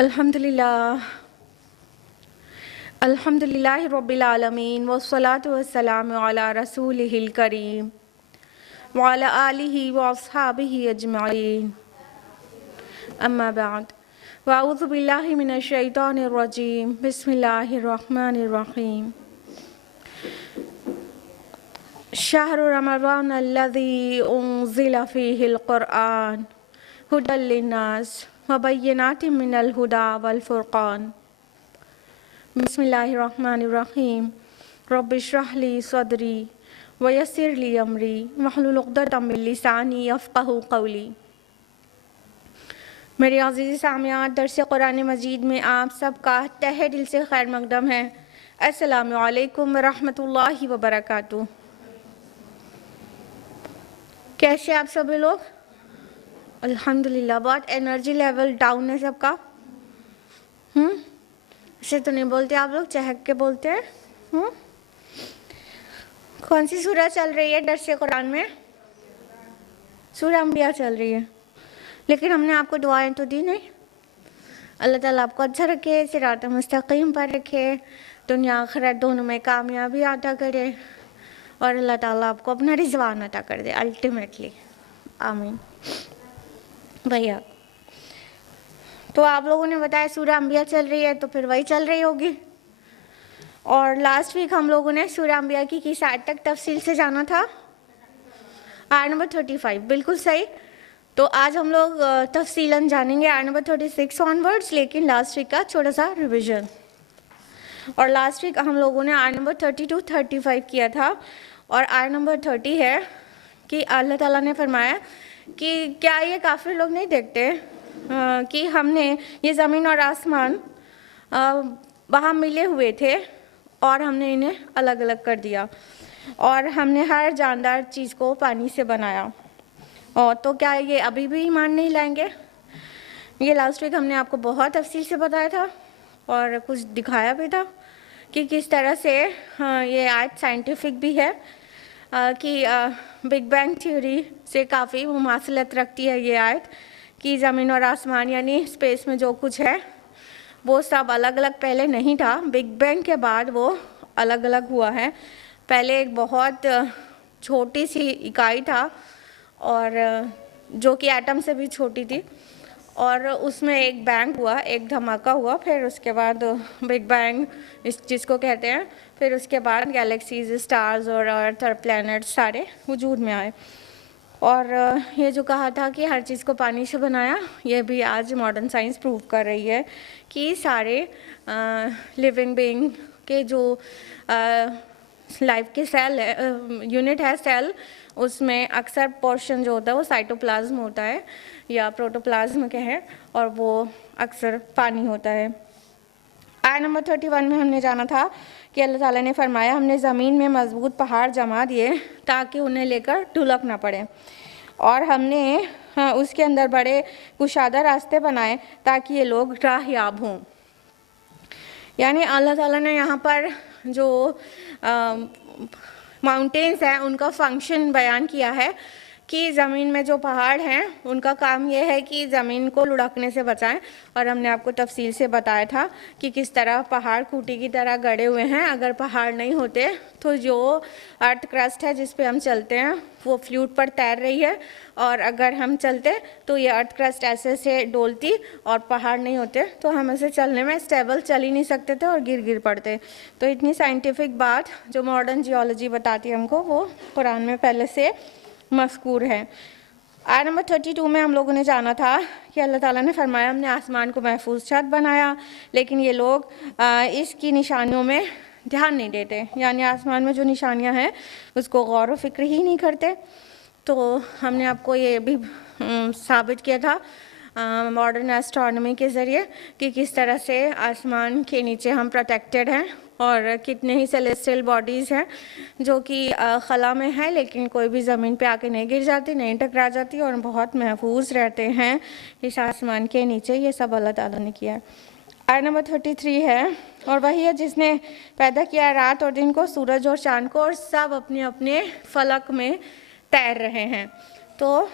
अल्हम्दुलिल्लाह अल्हम्दुलिल्लाहि रब्बिल आलमीन वस्सलातु वस्सलामु अला रसूलिहिल करीम व अला आलिहि व अस्हाबिहि अजमईन अम्मा बाद व अऊज़ु बिल्लाहि मिनश शैतानिर रजीम बिस्मिल्लाहिर रहमानिर रहीम शहरु रमज़ान अल्लज़ी उन्ज़िला फ़ीहिल क़ुरआन हुदल लिन्नास व बय्यिनातिम मिनल हुदा वल फ़ुरक़ान बिस्मिल्लाहिर्रहमानिर्रहीम रब्बि इश्रह ली सदरी व यस्सिर ली अमरी वहलुल उक़दतम मिन लिसानी यफ़क़हू क़ौली। मेरे अज़ीज़ सामियात, दर्स कुरान मजीद में आप सबका तहे दिल से खैर मक़दम है। अस्सलामु अलैकुम व रहमतुल्लाहि व बरकातुहू। कैसे आप सभी लोग? अल्हम्दुलिल्लाह। बहुत एनर्जी लेवल डाउन है सबका। ऐसे तो नहीं बोलते आप लोग, चहक के बोलते हैं। कौन सी सूरह चल रही है दर्स कुरान में? सूरह अंबिया चल रही है, लेकिन हमने आपको दुआएं तो दी नहीं। अल्लाह ताला आपको अच्छा रखे, सिरात मुस्तकीम पर रखे, दुनिया आखिरत दोनों में कामयाबी अता करे और अल्लाह ताला आपको अपना रिज़वान अता कर दे अल्टीमेटली। आमीन। भैया, तो आप लोगों ने बताया सूरह अंबिया चल रही है, तो फिर वही चल रही होगी। और लास्ट वीक हम लोगों ने सूरह अंबिया की किस आयत तक तफसील से जाना था? आयत नंबर 35, बिल्कुल सही। तो आज हम लोग तफसीलन जानेंगे आयत नंबर 36 ऑनवर्ड्स, लेकिन लास्ट वीक का छोटा सा रिविजन। और लास्ट वीक हम लोगों ने आयत नंबर 32, 35 किया था। और आयत नंबर 30 है कि अल्लाह ताला ने फरमाया कि क्या ये काफिर लोग नहीं देखते कि हमने ये ज़मीन और आसमान वहाँ मिले हुए थे और हमने इन्हें अलग अलग कर दिया और हमने हर जानदार चीज़ को पानी से बनाया। और तो क्या ये अभी भी ईमान नहीं लाएंगे? ये लास्ट वीक हमने आपको बहुत तफसील से बताया था और कुछ दिखाया भी था कि किस तरह से ये आयत साइंटिफिक भी है कि बिग बैंग थ्योरी से काफ़ी मुमासलत रखती है ये आयत कि ज़मीन और आसमान यानी स्पेस में जो कुछ है वो सब अलग अलग पहले नहीं था, बिग बैंग के बाद वो अलग अलग हुआ है। पहले एक बहुत छोटी सी इकाई था और जो कि एटम से भी छोटी थी, और उसमें एक बैंग हुआ, एक धमाका हुआ, फिर उसके बाद बिग बैंग इस चीज़ को कहते हैं। फिर उसके बाद गैलेक्सीज, स्टार्स और अर्थ और प्लैनेट्स सारे वजूद में आए। और ये जो कहा था कि हर चीज़ को पानी से बनाया, ये भी आज मॉडर्न साइंस प्रूव कर रही है कि सारे लिविंग बीइंग के जो लाइफ के सेल है, यूनिट है सेल, उसमें अक्सर पोर्शन जो होता है वो साइटोप्लाज्म होता है या प्रोटोप्लाज्म के हैं, और वो अक्सर पानी होता है। आयत नंबर 31 में हमने जाना था कि अल्लाह ताला ने फरमाया हमने ज़मीन में मजबूत पहाड़ जमा दिए ताकि उन्हें लेकर ढुलक ना पड़े, और हमने उसके अंदर बड़े कुशादा रास्ते बनाए ताकि ये लोग राहयाब हों। यानी अल्लाह ताला ने यहाँ पर जो माउंटेन्स हैं उनका फंक्शन बयान किया है कि ज़मीन में जो पहाड़ हैं उनका काम ये है कि ज़मीन को लुढ़कने से बचाएं। और हमने आपको तफसील से बताया था कि किस तरह पहाड़ खूंटी की तरह गड़े हुए हैं। अगर पहाड़ नहीं होते तो जो अर्थ क्रस्ट है जिस पे हम चलते हैं वो फ्लूट पर तैर रही है, और अगर हम चलते तो ये अर्थ क्रस्ट ऐसे से डोलती, और पहाड़ नहीं होते तो हम ऐसे चलने में स्टेबल चल ही नहीं सकते थे और गिर गिर पड़ते। तो इतनी साइंटिफिक बात जो मॉडर्न जियोलॉजी बताती है हमको, वो कुरान में पहले से मज़कूर है। आयत नंबर 32 में हम लोगों ने जाना था कि अल्लाह ताला ने फरमाया हमने आसमान को महफूज छत बनाया, लेकिन ये लोग इसकी निशानियों में ध्यान नहीं देते, यानी आसमान में जो निशानियां हैं उसको गौर व फिक्र ही नहीं करते। तो हमने आपको ये भी साबित किया था मॉडर्न एस्ट्रोनॉमी के ज़रिए कि किस तरह से आसमान के नीचे हम प्रोटेक्टेड हैं, और कितने ही सेलेस्टियल बॉडीज़ हैं जो कि खला में है लेकिन कोई भी ज़मीन पे आके नहीं गिर जाती, नहीं टकरा जाती, और बहुत महफूज रहते हैं इस आसमान के नीचे। ये सब अल्लाह ताला ने किया है। आयत नंबर 33 है, और वही है जिसने पैदा किया रात और दिन को, सूरज और चाँद को, और सब अपने अपने फलक में तैर रहे हैं। तो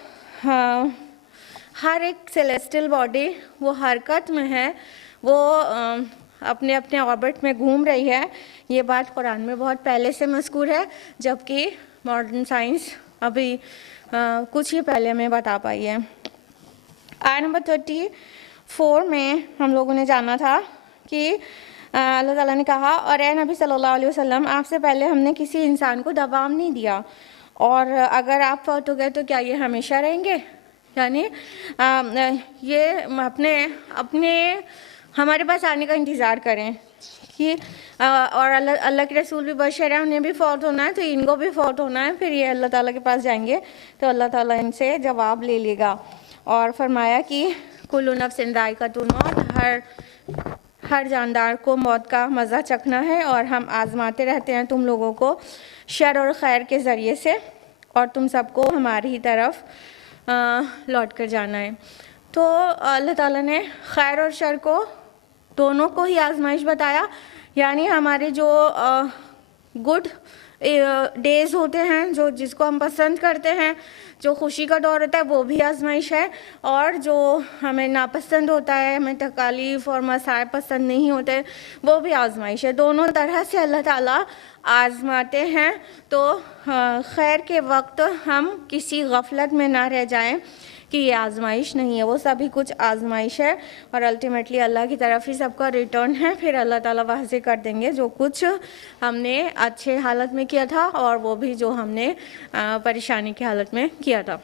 हर एक सेलेस्टियल बॉडी वो हरकत में है, वो अपने अपने ऑर्बिट में घूम रही है। ये बात कुरान में बहुत पहले से मज़कूर है, जबकि मॉडर्न साइंस अभी कुछ ही पहले में बता पाई है। आयत नंबर 34 में हम लोगों ने जाना था कि अल्लाह ताला ने कहा, और ए नबी सल्लल्लाहु अलैहि वसल्लम, आपसे पहले हमने किसी इंसान को दबाव नहीं दिया, और अगर आप फौत हो गए तो क्या ये हमेशा रहेंगे? यानी ये अपने अपने हमारे पास आने का इंतज़ार करें कि और अल्लाह के रसूल भी बशर है, उन्हें भी फौत होना है, तो इनको भी फौत होना है, फिर ये अल्लाह ताला के पास जाएंगे तो अल्लाह ताला इनसे जवाब ले लेगा। और फरमाया कि कुल्लु नफ्सिन ज़ाइक़तुल मौत, हर जानदार को मौत का मज़ा चखना है, और हम आजमाते रहते हैं तुम लोगों को शर और ख़ैर के ज़रिए से, और तुम सबको हमारी ही तरफ लौट कर जाना है। तो अल्लाह ताला ने खैर और शर को दोनों को ही आजमाइश बताया, यानी हमारे जो गुड डेज़ होते हैं, जो जिसको हम पसंद करते हैं, जो खुशी का दौर होता है, वो भी आजमाइश है, और जो हमें नापसंद होता है, हमें तकालीफ और मसाइब पसंद नहीं होते, वो भी आजमाइश है। दोनों तरह से अल्लाह ताला आजमाते हैं। तो खैर के वक्त हम किसी गफलत में ना रह जाएं कि ये आजमाइश नहीं है, वो सभी कुछ आजमाइश है, और अल्टीमेटली अल्लाह की तरफ ही सबका रिटर्न है। फिर अल्लाह ताला वाज़े कर देंगे जो कुछ हमने अच्छे हालत में किया था, और वो भी जो हमने परेशानी की हालत में किया था।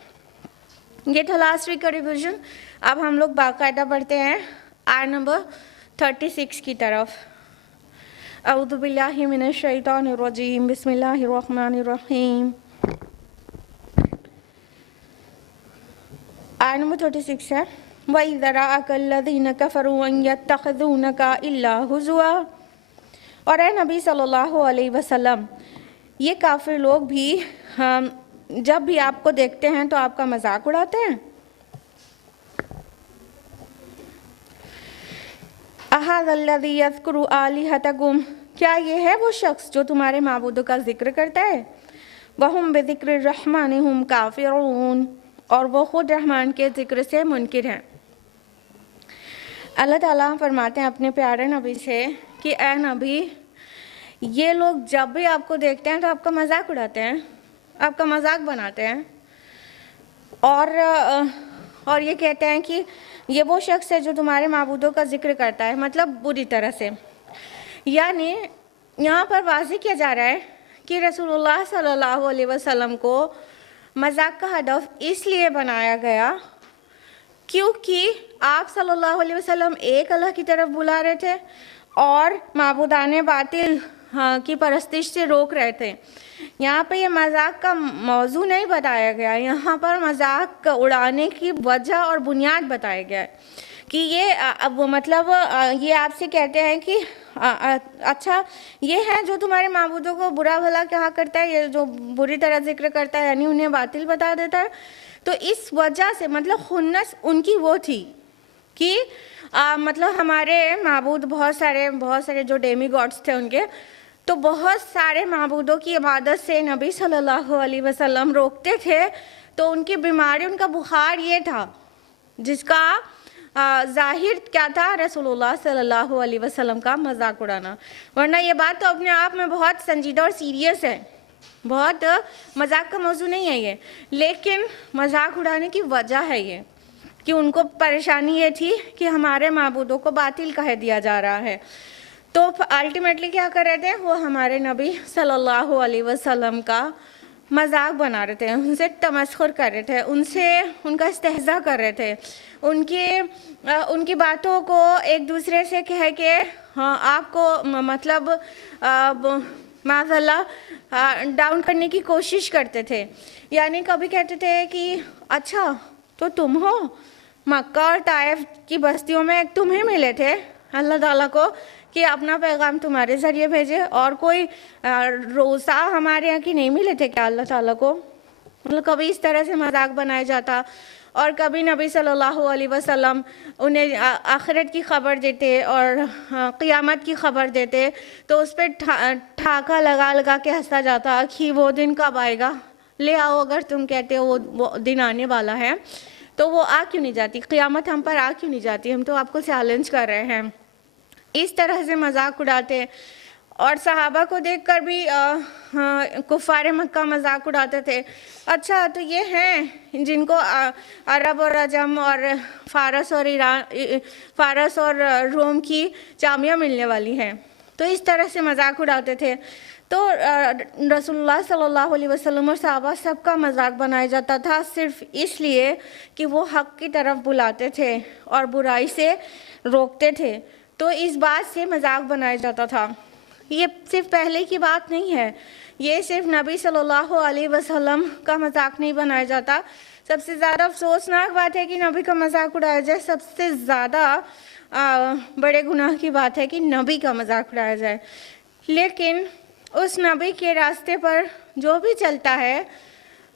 ये था लास्ट वीक का रिविज़न। अब हम लोग बाकायदा पढ़ते हैं आयत नंबर 36 की तरफ। अऊज़ु बिल्लाहि मिनश शैतानिर रजीम, बिस्मिल्लाहिर रहमानिर रहीम। आयत नंबर 36 है, वइज़ा रअकल्लज़ीना कफ़रू अन यत्तख़िज़ूनका इल्ला हुज़ुआ। और ए नबी सल्लल्लाहु अलैहि वसल्लम, ये काफिर लोग भी जब भी आपको देखते हैं तो आपका मजाक उड़ाते हैं। अहाज़ल्लज़ी यज़्कुरु आलिहतकुम, क्या ये है वो शख्स जो तुम्हारे माबूदों का जिक्र करता है? वहुम बिज़िक्रिर रहमानि हुम काफ़िरून, और वो खुद रहमान के ज़िक्र से मुनकिर हैं। अल्लाह ताला फरमाते हैं अपने प्यारे नबी से कि ए नबी, ये लोग जब भी आपको देखते हैं तो आपका मजाक उड़ाते हैं, आपका मजाक बनाते हैं, और ये कहते हैं कि ये वो शख्स है जो तुम्हारे माबूदों का जिक्र करता है, मतलब बुरी तरह से। यानी यहाँ पर वाज़ेह किया जा रहा है कि रसूलुल्लाह सल्लल्लाहु अलैहि वसल्लम को मजाक का हदफ इसलिए बनाया गया क्योंकि आप सल्लल्लाहु अलैहि वसल्लम एक अल्लाह की तरफ बुला रहे थे और माबूदाने बातिल की परस्तिश से रोक रहे थे। यहाँ पे ये मजाक का मौजू नहीं बताया गया, यहाँ पर मजाक उड़ाने की वजह और बुनियाद बताया गया है कि ये अब मतलब ये आपसे कहते हैं कि अच्छा ये है जो तुम्हारे माबूदों को बुरा भला कहा करता है, ये जो बुरी तरह जिक्र करता है, यानी उन्हें बातिल बता देता है। तो इस वजह से मतलब खुन्नस उनकी वो थी कि मतलब हमारे माबूद बहुत सारे जो डेमी गॉड्स थे उनके, तो बहुत सारे माबूदों की इबादत से नबी सल्लल्लाहु अलैहि वसल्लम रोकते थे। तो उनकी बीमारी, उनका बुखार ये था जिसका ज़ाहिर क्या था, रसूलुल्लाह सल्लल्लाहु अलैहि वसल्लम का मजाक उड़ाना। वरना ये बात तो अपने आप में बहुत संजीदा और सीरियस है, बहुत मजाक का मौजू नहीं है ये, लेकिन मजाक उड़ाने की वजह है ये कि उनको परेशानी ये थी कि हमारे माबूदों को बातिल कह दिया जा रहा है। तो अल्टीमेटली क्या कर रहे थे, वो हमारे नबी सल्लल्लाहु अलैहि वसल्लम का मजाक बना रहे थे, उनसे तमस्खुर कर रहे थे, उनसे उनका इस्तेहज़ा कर रहे थे, उनकी बातों को एक दूसरे से कह के आपको मतलब माज़अल्लाह डाउन करने की कोशिश करते थे। यानी कभी कहते थे कि अच्छा तो तुम हो, मक्का और ताइफ की बस्तियों में तुम्हें मिले थे अल्लाह ताला को कि अपना पैगाम तुम्हारे ज़रिए भेजे, और कोई रोज़ा हमारे यहाँ की नहीं मिले थे क्या अल्लाह ताला को? मतलब कभी इस तरह से मजाक बनाया जाता। और कभी नबी सल्लल्लाहु अलैहि वसल्लम उन्हें आखिरत की ख़बर देते और क़ियामत की ख़बर देते, तो उस पर ठाका लगा के हंसा जाता कि वो दिन कब आएगा, ले आओ अगर तुम कहते हो वो दिन आने वाला है। तो वो आ क्यों नहीं जाती, क़यामत हम पर आ क्यों नहीं जाती, हम तो आपको चैलेंज कर रहे हैं। इस तरह से मजाक उड़ाते हैं। और सहाबा को देखकर भी कुफ़ार मक्का मजाक उड़ाते थे। अच्छा तो ये हैं जिनको अरब और अजम और फ़ारस और रोम की चाबियाँ मिलने वाली हैं, तो इस तरह से मजाक उड़ाते थे। तो रसूलुल्लाह सल्लल्लाहु अलैहि वसल्लम और सहाबा सबका मजाक बनाया जाता था, सिर्फ इसलिए कि वो हक़ की तरफ बुलाते थे और बुराई से रोकते थे। तो इस बात से मजाक बनाया जाता था। ये सिर्फ पहले की बात नहीं है, ये सिर्फ नबी सल्लल्लाहु अलैहि वसल्लम का मजाक नहीं बनाया जाता। सबसे ज़्यादा अफसोसनाक बात है कि नबी का मजाक उड़ाया जाए। सबसे ज़्यादा बड़े गुनाह की बात है कि नबी का मजाक उड़ाया जाए। लेकिन उस नबी के रास्ते पर जो भी चलता है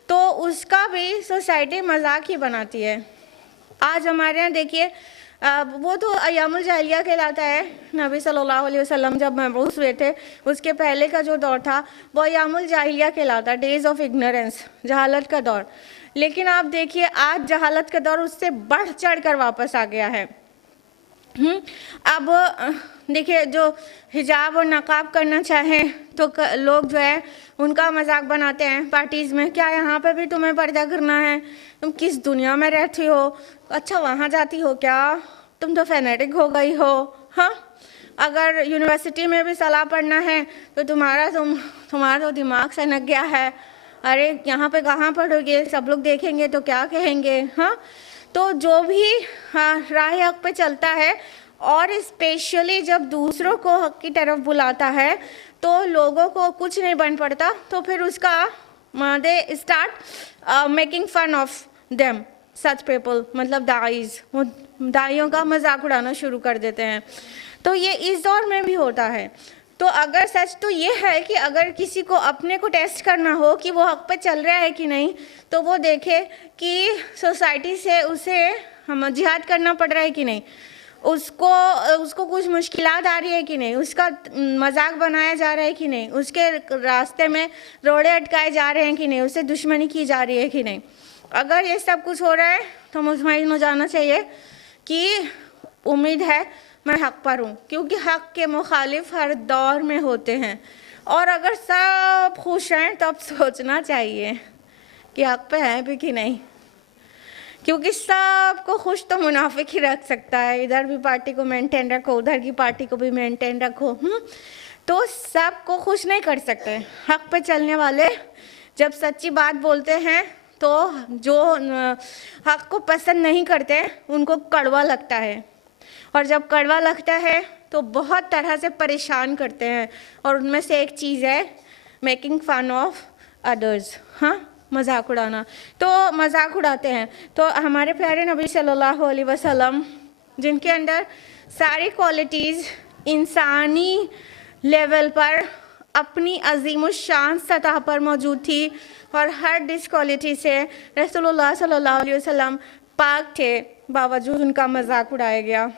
तो उसका भी सोसाइटी मजाक ही बनाती है। आज हमारे यहाँ देखिए, वो तो अय्यामुल जाहिलिया कहलाता है। नबी सल्लल्लाहु अलैहि वसल्लम जब मबऊस हुए थे उसके पहले का जो दौर था वो अय्यामुल जाहिलिया कहलाता है, डेज ऑफ इग्नोरेंस, जहालत का दौर। लेकिन आप देखिए आज जहालत का दौर उससे बढ़ चढ़ कर वापस आ गया है। अब देखिए, जो हिजाब और नकाब करना चाहें तो लोग जो है उनका मजाक बनाते हैं पार्टीज़ में, क्या यहाँ पे भी तुम्हें पर्दा करना है, तुम किस दुनिया में रहती हो, अच्छा वहाँ जाती हो क्या, तुम तो फैनेटिक हो गई हो। हाँ, अगर यूनिवर्सिटी में भी सलाह पढ़ना है तो तुम्हारा तो दिमाग सनक गया है, अरे यहाँ पे कहाँ पढ़ोगे, सब लोग देखेंगे तो क्या कहेंगे। हाँ, तो जो भी राह हक पे चलता है और स्पेशली जब दूसरों को हक की तरफ बुलाता है तो लोगों को कुछ नहीं बन पड़ता, तो फिर उसका they start making fun of them such people, मतलब दाईज, वो दाइयों का मजाक उड़ाना शुरू कर देते हैं। तो ये इस दौर में भी होता है। तो अगर सच तो ये है कि अगर किसी को अपने को टेस्ट करना हो कि वो हक पे चल रहा है कि नहीं, तो वो देखे कि सोसाइटी से उसे हम जिहाद करना पड़ रहा है कि नहीं, उसको कुछ मुश्किलात आ रही है कि नहीं, उसका मजाक बनाया जा रहा है कि नहीं, उसके रास्ते में रोड़े अटकाए जा रहे हैं कि नहीं, उससे दुश्मनी की जा रही है कि नहीं। अगर ये सब कुछ हो रहा है तो मुतमईन हो जाना चाहिए कि उम्मीद है मैं हक़ पर हूँ, क्योंकि हक़ के मुखालिफ हर दौर में होते हैं। और अगर सब खुश हैं तब सोचना चाहिए कि हक़ पे हैं भी कि नहीं, क्योंकि सबको खुश तो मुनाफिक ही रख सकता है। इधर भी पार्टी को मेंटेन रखो, उधर की पार्टी को भी मेंटेन रखो, तो सबको खुश नहीं कर सकते। हक़ पे चलने वाले जब सच्ची बात बोलते हैं तो जो हक़ को पसंद नहीं करते उनको कड़वा लगता है, और जब कड़वा लगता है तो बहुत तरह से परेशान करते हैं, और उनमें से एक चीज़ है मेकिंग फन ऑफ अदर्स। हाँ, मजाक उड़ाना। तो मजाक उड़ाते हैं। तो हमारे प्यारे नबी सल्लल्लाहु अलैहि वसल्लम, जिनके अंदर सारी क्वालिटीज़ इंसानी लेवल पर अपनी अज़ीमुश्शान सतह पर मौजूद थी, और हर डिसक्वालिटी से रसूलुल्लाह सल्लल्लाहु अलैहि वसल्लम पाक थे, बावजूद उनका मजाक उड़ाया गया।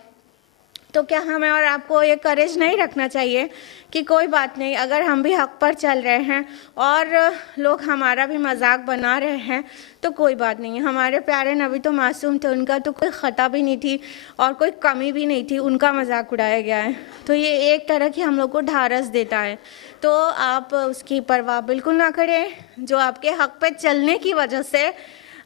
तो क्या हमें और आपको ये करेज नहीं रखना चाहिए कि कोई बात नहीं, अगर हम भी हक़ पर चल रहे हैं और लोग हमारा भी मजाक बना रहे हैं तो कोई बात नहीं। हमारे प्यारे नबी तो मासूम थे, उनका तो कोई ख़ता भी नहीं थी और कोई कमी भी नहीं थी, उनका मजाक उड़ाया गया है। तो ये एक तरह की हम लोग को ढारस देता है। तो आप उसकी परवाह बिल्कुल ना करें, जो आपके हक़ पर चलने की वजह से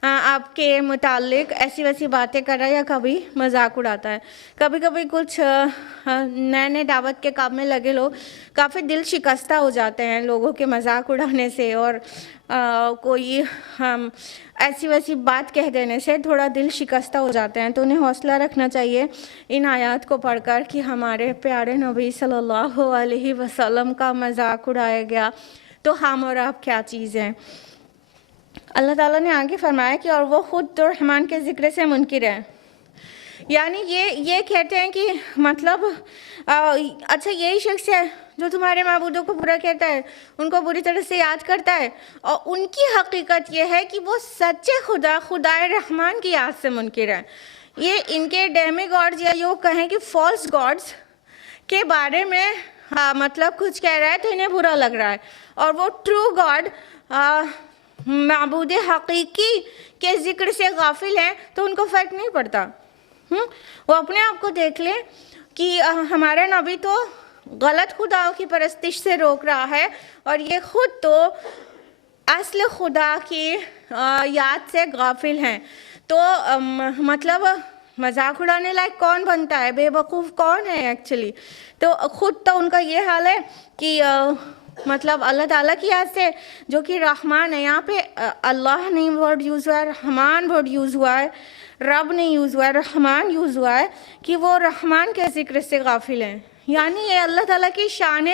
आपके मुतालिक ऐसी वैसी बातें कर रहा है या कभी मजाक उड़ाता है। कभी कभी कुछ नए नए दावत के काम में लगे लोग काफ़ी दिल शिकस्ता हो जाते हैं लोगों के मजाक उड़ाने से, और कोई ऐसी वैसी बात कह देने से थोड़ा दिल शिकस्ता हो जाते हैं। तो उन्हें हौसला रखना चाहिए इन आयात को पढ़कर कि हमारे प्यारे नबी सल्लल्लाहु अलैहि वसल्लम का मजाक उड़ाया गया, तो हम और आप क्या चीज़ हैं। अल्लाह ताला ने आगे फरमाया कि और वो ख़ुद तो रहमान के ज़िक्र से मुनकिर है, यानी ये कहते हैं कि मतलब अच्छा यही शख्स है जो तुम्हारे माबूदों को बुरा कहता है, उनको बुरी तरह से याद करता है, और उनकी हकीकत ये है कि वो सच्चे खुदाए रहमान की याद से मुनकिर है। ये इनके डेमी गॉड्स या यूँ कहें कि फॉल्स गॉड्स के बारे में मतलब कुछ कह रहा है तो इन्हें बुरा लग रहा है, और वो ट्रू गॉड माबूद हकीकी के ज़िक्र से गाफिल हैं तो उनको फ़र्क नहीं पड़ता। वो अपने आप को देख लें कि हमारा नबी तो गलत खुदाओं की परस्तिश से रोक रहा है और ये ख़ुद तो असल खुदा की याद से गाफिल हैं। तो मतलब मजाक उड़ाने लायक कौन बनता है, बेवकूफ़ कौन है एक्चुअली। तो ख़ुद तो उनका ये हाल है कि मतलब अल्लाह ताला की याद से जो कि रहमान है, यहाँ पे अल्लाह नहीं वर्ड यूज़ हुआ है, रहमान वर्ड यूज़ हुआ है, रब नहीं यूज़ हुआ है, रहमान यूज़ हुआ है कि वो रहमान के ज़िक्र से गाफिल हैं। यानी ये अल्लाह ताला की शान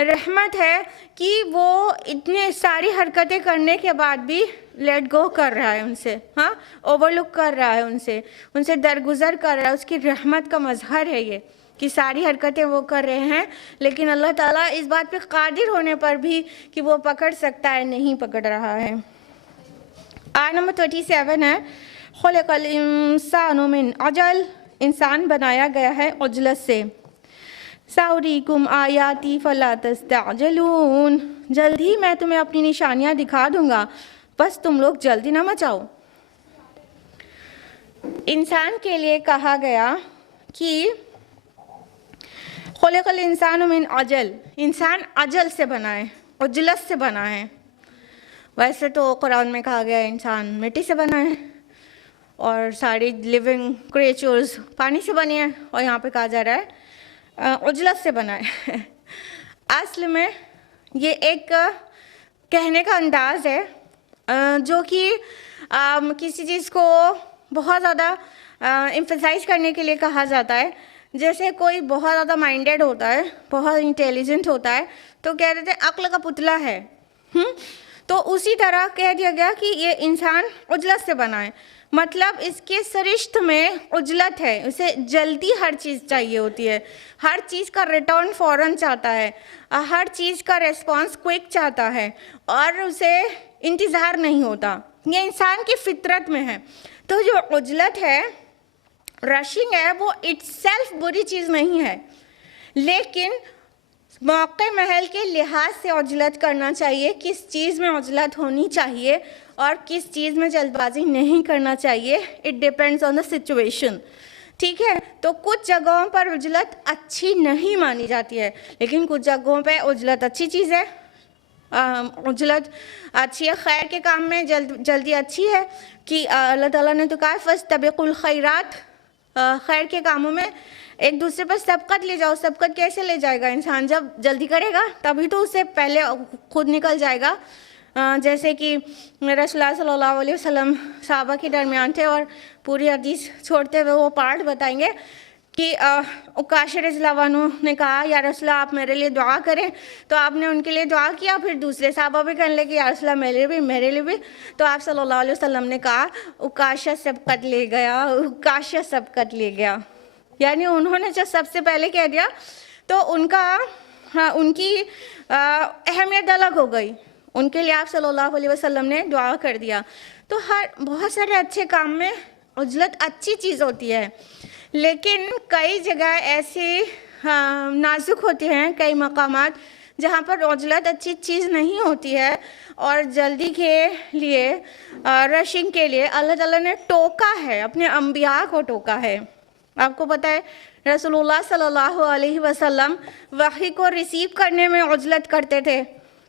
रहमत है कि वो इतने सारी हरकतें करने के बाद भी लेट गो कर रहा है उनसे, हाँ, ओवरलुक कर रहा है उनसे दरगुजर कर रहा है। उसकी रहमत का मजहर है ये कि सारी हरकतें वो कर रहे हैं, लेकिन अल्लाह ताला इस बात पे कादिर होने पर भी कि वो पकड़ सकता है, नहीं पकड़ रहा है। आयत नंबर 37 है, खुलिक़ल इंसानु मिन अजल, इंसान बनाया गया है उजलत से। साउरीकुम आयाती फला तस्तअजलून, जल्द ही मैं तुम्हें अपनी निशानियाँ दिखा दूंगा, बस तुम लोग जल्दी ना मचाओ। इंसान के लिए कहा गया कि खुलिक़ल इंसानु मिन अजल, इंसान अजल से बना है, उजलत से बना है। वैसे तो कुरान में कहा गया है इंसान मिट्टी से बना है और सारी लिविंग क्रिएचर्स पानी से बनी है, और यहाँ पे कहा जा रहा है उजलत से बना है। असल में ये एक कहने का अंदाज़ है जो कि किसी चीज़ को बहुत ज़्यादा एम्फसाइज करने के लिए कहा जाता है। जैसे कोई बहुत ज़्यादा माइंडेड होता है, बहुत इंटेलिजेंट होता है, तो कह देते हैं अक्ल का पुतला है। तो उसी तरह कह दिया गया कि ये इंसान उजलत से बना है, मतलब इसके सरिश्त में उजलत है, उसे जल्दी हर चीज़ चाहिए होती है, हर चीज़ का रिटर्न फ़ौरन चाहता है, हर चीज़ का रिस्पॉन्स क्विक चाहता है और उसे इंतज़ार नहीं होता। ये इंसान की फितरत में है। तो जो उजलत है, रशिंग है, वो इट्सेल्फ बुरी चीज़ नहीं है, लेकिन मौके महल के लिहाज से उजलत करना चाहिए, किस चीज़ में उजलत होनी चाहिए और किस चीज़ में जल्दबाजी नहीं करना चाहिए। It depends on the situation, ठीक है। तो कुछ जगहों पर उजलत अच्छी नहीं मानी जाती है, लेकिन कुछ जगहों पे उजलत अच्छी चीज़ है। उजलत अच्छी है, खैर के काम में जल्दी अच्छी है कि अल्लाह ताला ने तो कहा फस्तबिकुल खैरात, खैर के कामों में एक दूसरे पर सबकत ले जाओ। सबकत कैसे ले जाएगा इंसान? जब जल्दी करेगा तभी तो उससे पहले खुद निकल जाएगा। जैसे कि रसूलुल्लाह सल्लल्लाहु अलैहि वसल्लम सहाबा के दरमियान थे और पूरी हदीस छोड़ते हुए वो पार्ट बताएंगे कि उकाशा रज़ियल्लाहु अन्हु ने कहा या रसूलल्लाह आप मेरे लिए दुआ करें, तो आपने उनके लिए दुआ किया। फिर दूसरे सहाबा भी कहने लगे या रसूलल्लाह मेरे लिए भी। तो आप सल्लल्लाहु अलैहि वसल्लम ने कहा उकाशा सबकत ले गया, उकाशा सबकत ले गया। यानी उन्होंने जब सबसे पहले कह दिया तो उनकी अहमियत अलग हो गई, उनके लिए आप सल्लल्लाहु अलैहि वसल्लम ने दुआ कर दिया। तो बहुत सारे अच्छे काम में उजलत अच्छी चीज़ होती है, लेकिन कई जगह ऐसे नाजुक होते हैं, कई मकामात जहाँ पर उजलत अच्छी चीज़ नहीं होती है और जल्दी के लिए रशिंग के लिए अल्लाह ताला ने टोका है, अपने अंबिया को टोका है। आपको पता है रसूलुल्लाह सल्लल्लाहु अलैहि वसल्लम वही को रिसीव करने में उजलत करते थे,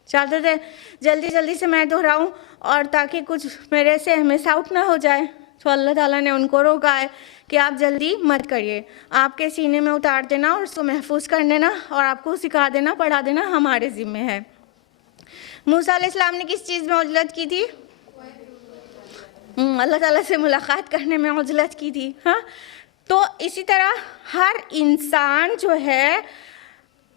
चाहते थे जल्दी से मैं दोहराऊं और ताकि कुछ मेरे से मिस आउट ना हो जाए। तो अल्लाह ताला ने उनको रोका है कि आप जल्दी मत करिए, आपके सीने में उतार देना और उसको महफूज कर देना और आपको सिखा देना, पढ़ा देना हमारे ज़िम्मे है। मूसा अलैहिस्सलाम ने किस चीज़ में उजलत की थी? अल्लाह ताला से मुलाकात करने में उजलत की थी। हाँ, तो इसी तरह हर इंसान जो है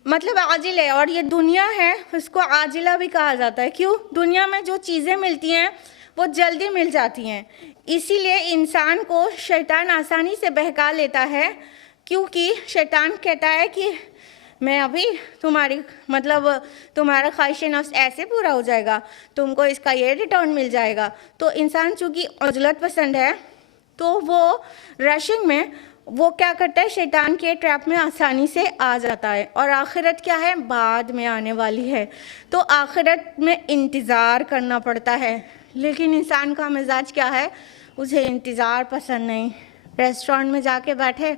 मतलब आजिल है, और ये दुनिया है उसको आजिला भी कहा जाता है। क्यों? दुनिया में जो चीज़ें मिलती हैं वो जल्दी मिल जाती हैं, इसीलिए इंसान को शैतान आसानी से बहका लेता है, क्योंकि शैतान कहता है कि मैं अभी तुम्हारा ख्वाहिश नफ्स ऐसे पूरा हो जाएगा, तुमको इसका ये रिटर्न मिल जाएगा। तो इंसान चूँकि उजलत पसंद है तो वो रशिंग में वो क्या करता है, शैतान के ट्रैप में आसानी से आ जाता है। और आखिरत क्या है, बाद में आने वाली है, तो आखिरत में इंतज़ार करना पड़ता है। लेकिन इंसान का मिजाज क्या है, उसे इंतज़ार पसंद नहीं। रेस्टोरेंट में जाके बैठे,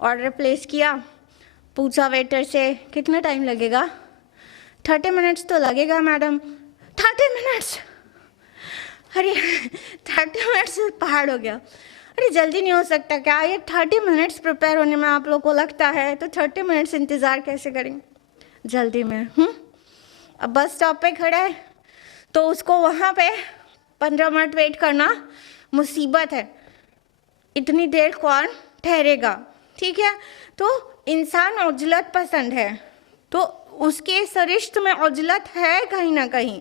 ऑर्डर प्लेस किया, पूछा वेटर से कितना टाइम लगेगा, 30 मिनट्स तो लगेगा मैडम। 30 मिनट्स, अरे 30 मिनट्स पहाड़ हो गया। अरे जल्दी नहीं हो सकता क्या, ये 30 मिनट्स प्रिपेयर होने में आप लोग को लगता है, तो 30 मिनट्स इंतज़ार कैसे करेंगे जल्दी में। अब बस स्टॉप पे खड़ा है, तो उसको वहाँ पे 15 मिनट वेट करना मुसीबत है, इतनी देर कौन ठहरेगा, ठीक है। तो इंसान उजलत पसंद है, तो उसके सरिश्त में उजलत है कहीं ना कहीं,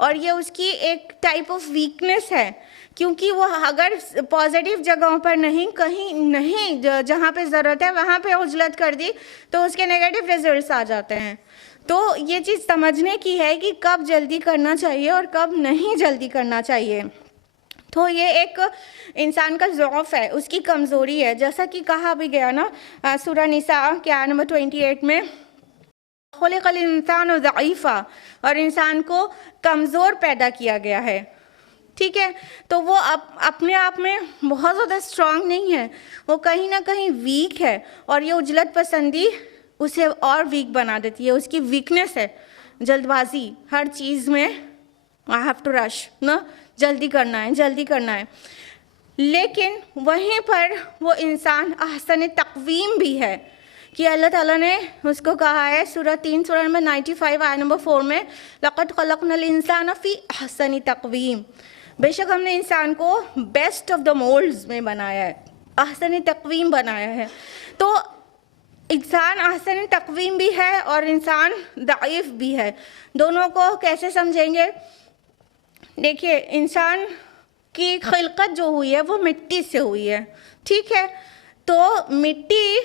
और ये उसकी एक टाइप ऑफ वीकनेस है, क्योंकि वो अगर पॉजिटिव जगहों पर नहीं, कहीं नहीं जहाँ पे ज़रूरत है वहाँ पे उजलत कर दी, तो उसके नेगेटिव रिजल्ट्स आ जाते हैं। तो ये चीज़ समझने की है कि कब जल्दी करना चाहिए और कब नहीं जल्दी करना चाहिए। तो ये एक इंसान का ज़ौफ़ है, उसकी कमज़ोरी है, जैसा कि कहा भी गया ना सूरह निसा के आयत नंबर 28 में, खुलिक़ल इंसान ज़ईफ़ा, और इंसान को कमज़ोर पैदा किया गया है, ठीक है। तो वो अपने आप में बहुत ज़्यादा स्ट्रांग नहीं है, वो कहीं ना कहीं वीक है, और ये उजलत पसंदी उसे और वीक बना देती है। उसकी वीकनेस है जल्दबाजी, हर चीज़ में आई हैव टू रश ना, जल्दी करना है, जल्दी करना है। लेकिन वहीं पर वो इंसान अहसन तक़वीम भी है, कि अल्लाह ताला ने उसको कहा है सूरह 3 सूरह नंबर 95 आयत नंबर 4 में, लक़द ख़लक़नल इंसान फ़ी अहसनि तक़वीम, बेशक हमने इंसान को बेस्ट ऑफ द मोल्ड्स में बनाया है, अहसन तक़वीम बनाया है। तो इंसान अहसन तक़वीम भी है और इंसान दाइफ़ भी है। दोनों को कैसे समझेंगे, देखिए इंसान की खिलकत जो हुई है वो मिट्टी से हुई है, ठीक है। तो मिट्टी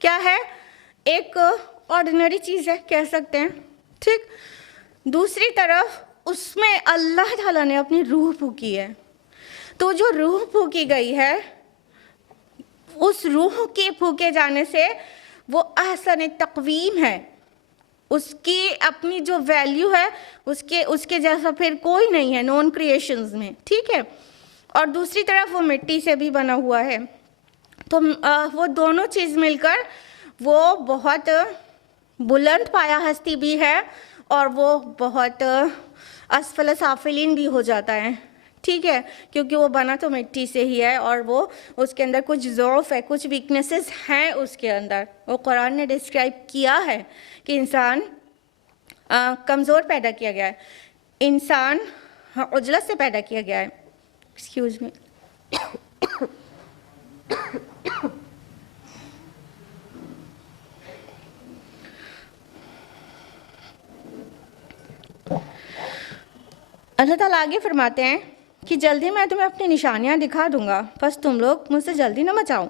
क्या है, एक ऑर्डिनरी चीज़ है कह सकते हैं, ठीक। दूसरी तरफ उसमें अल्लाह ताला ने अपनी रूह फूकी है, तो जो रूह फूकी गई है, उस रूह के फूके जाने से वो अहसन तक़वीम है, उसकी अपनी जो वैल्यू है उसके जैसा फिर कोई नहीं है नॉन क्रिएशंस में, ठीक है। और दूसरी तरफ वो मिट्टी से भी बना हुआ है, तो वो दोनों चीज़ मिलकर वो बहुत बुलंद पाया हस्ती भी है, और वो बहुत असफल साफिलीन भी हो जाता है, ठीक है, क्योंकि वो बना तो मिट्टी से ही है, और वो उसके अंदर कुछ ज़ौफ़ है, कुछ वीकनेसेस हैं उसके अंदर। वो कुरान ने डिस्क्राइब किया है कि इंसान कमज़ोर पैदा किया गया है, इंसान उजलत से पैदा किया गया है। Excuse me. अल्लाह ताला आगे फरमाते हैं कि जल्दी मैं तुम्हें अपनी निशानियां दिखा दूंगा, बस तुम लोग मुझसे जल्दी ना मचाओ।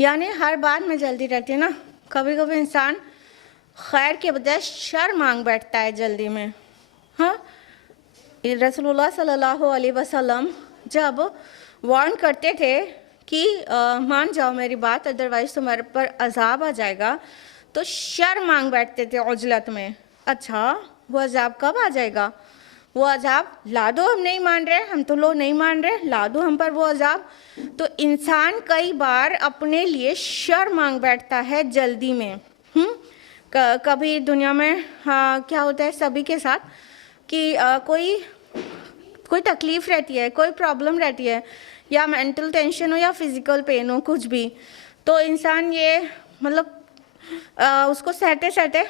यानी हर बात में जल्दी रहती है ना, कभी कभी इंसान खैर के बजाय शर मांग बैठता है जल्दी में। हाँ, रसूलुल्लाह सल्लल्लाहु अलैहि वसल्लम जब वार्न करते थे कि मान जाओ मेरी बात, अदरवाइज तुम्हारे पर अजाब आ जाएगा, तो शर मांग बैठते थे उजलत में। अच्छा, वो अजाब कब आ जाएगा, वो अजाब ला दो, हम नहीं मान रहे, हम तो लोग नहीं मान रहे, ला दो हम पर वो अजाब। तो इंसान कई बार अपने लिए शर मांग बैठता है जल्दी में। कभी दुनिया में क्या होता है सभी के साथ कि कोई तकलीफ़ रहती है, कोई प्रॉब्लम रहती है, या मेंटल टेंशन हो या फिज़िकल पेन हो, कुछ भी, तो इंसान ये मतलब उसको सहते सहते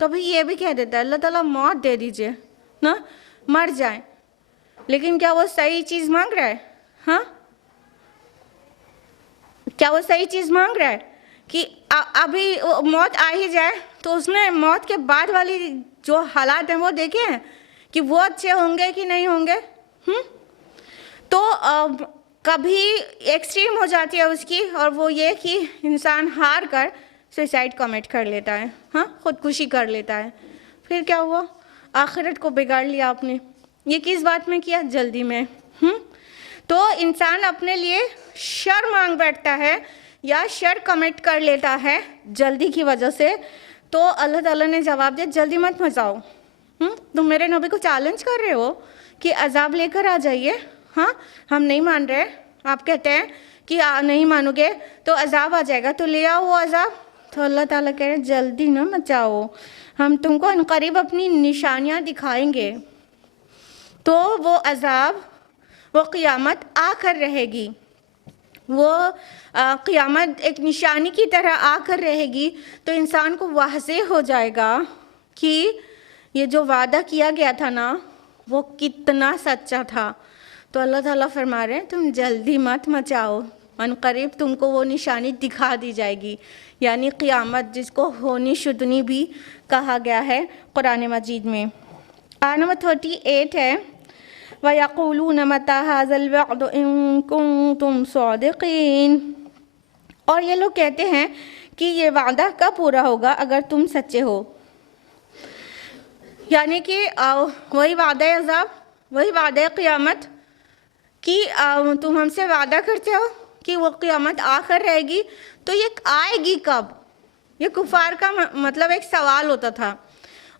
कभी ये भी कह देता है अल्लाह ताला मौत दे दीजिए ना, मर जाए। लेकिन क्या वो सही चीज़ मांग रहा है? हाँ, क्या वो सही चीज़ मांग रहा है कि अभी मौत आ ही जाए? तो उसने मौत के बाद वाली जो हालात हैं वो देखे हैं कि वो अच्छे होंगे कि नहीं होंगे। तो कभी एक्सट्रीम हो जाती है उसकी, और वो ये कि इंसान हार कर सुसाइड कमिट कर लेता है, हाँ, खुदकुशी कर लेता है। फिर क्या हुआ, आखिरत को बिगाड़ लिया आपने। ये किस बात में किया? जल्दी में। तो इंसान अपने लिए शर मांग बैठता है या शर कमिट कर लेता है जल्दी की वजह से, तो अल्लाह ताला ने जवाब दिया जल्दी मत मचाओ। तुम मेरे नबी को चैलेंज कर रहे हो कि अजाब लेकर आ जाइए, हाँ हम नहीं मान रहे, आप कहते हैं कि नहीं मानोगे तो अजाब आ जाएगा, तो ले आओ वो अजाब। तो अल्लाह ताला कह रहे जल्दी ना मचाओ, हम तुमको अनकरीब अपनी निशानियाँ दिखाएंगे। तो वो अजाब, वो क़ियामत आकर रहेगी, वो क़ियामत एक निशानी की तरह आकर रहेगी। तो इंसान को वाज़ेह हो जाएगा कि ये जो वादा किया गया था ना वो कितना सच्चा था। तो अल्लाह ताला फरमा रहे हैं तुम जल्दी मत मचाओ, अनकरीब तुमको वो निशानी दिखा दी जाएगी, यानी क़ियामत जिसको होनी शुदनी भी कहा गया है कुरान मजीद में। आयत नंबर 38 है वयक़ूलून मता हाज़ल वअद इन कुंतुम सादिक़ीन, और ये लोग कहते हैं कि ये वादा कब पूरा होगा अगर तुम सच्चे हो। यानी कि वही वादा अज़ाब, वही वादा क़ियामत कि तुम हमसे वादा करते हो कि वो क़ियामत आकर रहेगी, तो ये आएगी कब? ये कुफ़ार का मतलब एक सवाल होता था,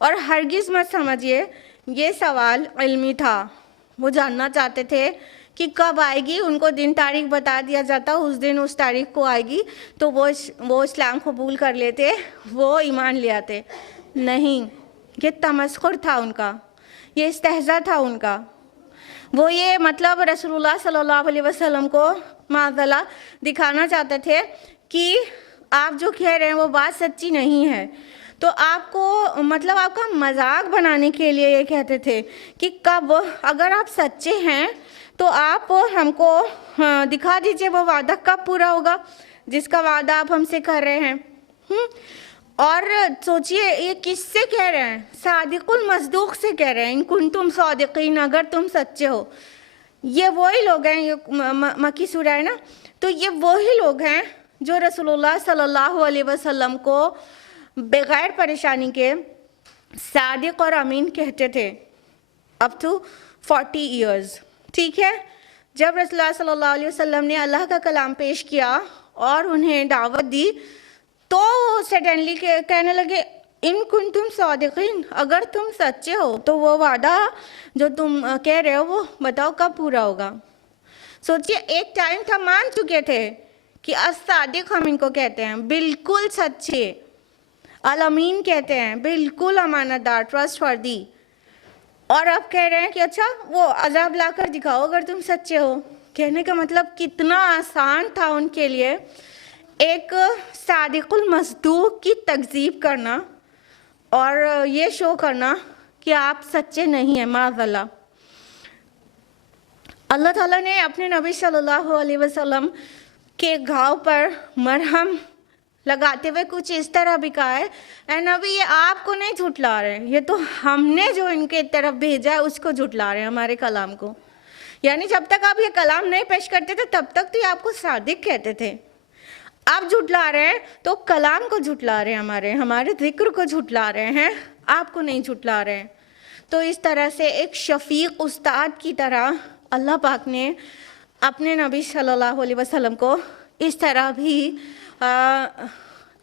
और हरगिज़ मत समझिए ये सवाल इल्मी था। वो जानना चाहते थे कि कब आएगी, उनको दिन तारीख बता दिया जाता, उस दिन उस तारीख को आएगी तो वो इस्लाम कबूल कर लेते, वो ईमान ले आते। नहीं, ये तमस्खुर था उनका, ये इस्तेहज़ा था उनका। वो ये मतलब रसूलुल्लाह सल्लल्लाहु अलैहि वसल्लम को माज़अल्लाह दिखाना चाहते थे कि आप जो कह रहे हैं वो बात सच्ची नहीं है। तो आपको मतलब आपका मजाक बनाने के लिए ये कहते थे कि कब, अगर आप सच्चे हैं तो आप हमको दिखा दीजिए वो वादा कब पूरा होगा जिसका वादा आप हमसे कर रहे हैं। और सोचिए ये किससे कह रहे हैं? सादिकुल मस्दूक से कह रहे हैं, इन कुंतुम सादिकीन, अगर तुम सच्चे हो। ये वही लोग हैं, ये मक्की सूरा है ना, तो ये वही लोग हैं जो रसूलुल्लाह सल्लल्लाहु अलैहि वसल्लम को बग़ैर परेशानी के सादिक और अमीन कहते थे अप टू 40 ईयर्स। ठीक है, जब रसूलुल्लाह सल्लल्लाहु अलैहि वसल्लम ने अल्लाह का कलाम पेश किया और उन्हें दावत दी, तो सडनली कहने लगे इन कुंतुम सादिकीन, अगर तुम सच्चे हो तो वो वादा जो तुम कह रहे हो वो बताओ कब पूरा होगा। सोचिए एक टाइम था मान चुके थे कि अस-सादिक हम इनको कहते हैं, बिल्कुल सच्चे, अल-अमीन कहते हैं, बिल्कुल अमानतदार, ट्रस्टवर्दी, और अब कह रहे हैं कि अच्छा वो अजाब ला कर दिखाओ अगर तुम सच्चे हो। कहने का मतलब कितना आसान था उनके लिए एक सादिकुल मस्दूक की तकज़ीब करना और ये शो करना कि आप सच्चे नहीं हैं। माज़अल्लाह, अल्लाह ताला ने अपने नबी सल्लल्लाहु अलैहि वसल्लम के घाव पर मरहम लगाते हुए कुछ इस तरह भी कहा है, ए नबी ये आपको नहीं झुटला रहे हैं, ये तो हमने जो इनके तरफ भेजा है उसको झुटला रहे हैं, हमारे कलाम को। यानी जब तक आप ये कलाम नहीं पेश करते थे तब तक तो ये आपको सादिक कहते थे, आप झुटला रहे हैं तो कलाम को झुटला रहे हैं, हमारे जिक्र को झुटला रहे हैं, आपको नहीं झुटला रहे हैं। तो इस तरह से एक शफीक उस्ताद की तरह अल्लाह पाक ने अपने नबी सल्लल्लाहु अलैहि वसल्लम को इस तरह भी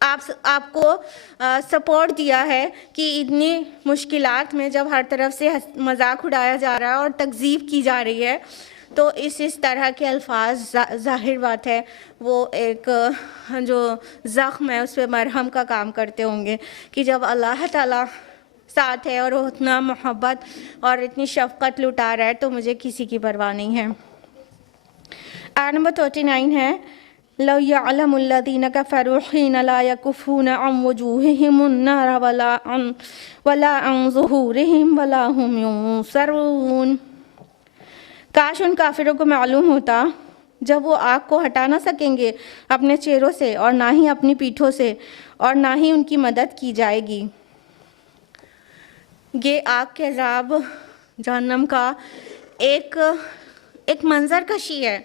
आपको सपोर्ट दिया है कि इतनी मुश्किलात में जब हर तरफ से मजाक उड़ाया जा रहा है और तकज़ीब की जा रही है, तो इस तरह के अल्फाज ज़ाहिर बात है वो एक जो ज़ख्म है उस पर मरहम का काम करते होंगे कि जब अल्लाह ताला साथ है और वो इतना मोहब्बत और इतनी शफ़क़त लुटा रहा है तो मुझे किसी की परवाह नहीं है। आयत नंबर 39 है लौ यअलमुल्लज़ीना कफ़रू हीना ला यकुफ़ूना अन वजूहिहिमुन नार वला अन ज़ुहूरिहिम वला हुम युंसरून। काश उन काफिरों को मालूम होता जब वो आग को हटा ना सकेंगे अपने चेहरों से और ना ही अपनी पीठों से और ना ही उनकी मदद की जाएगी। ये आग के अज़ाब जहन्नम का एक मंजर कशी है,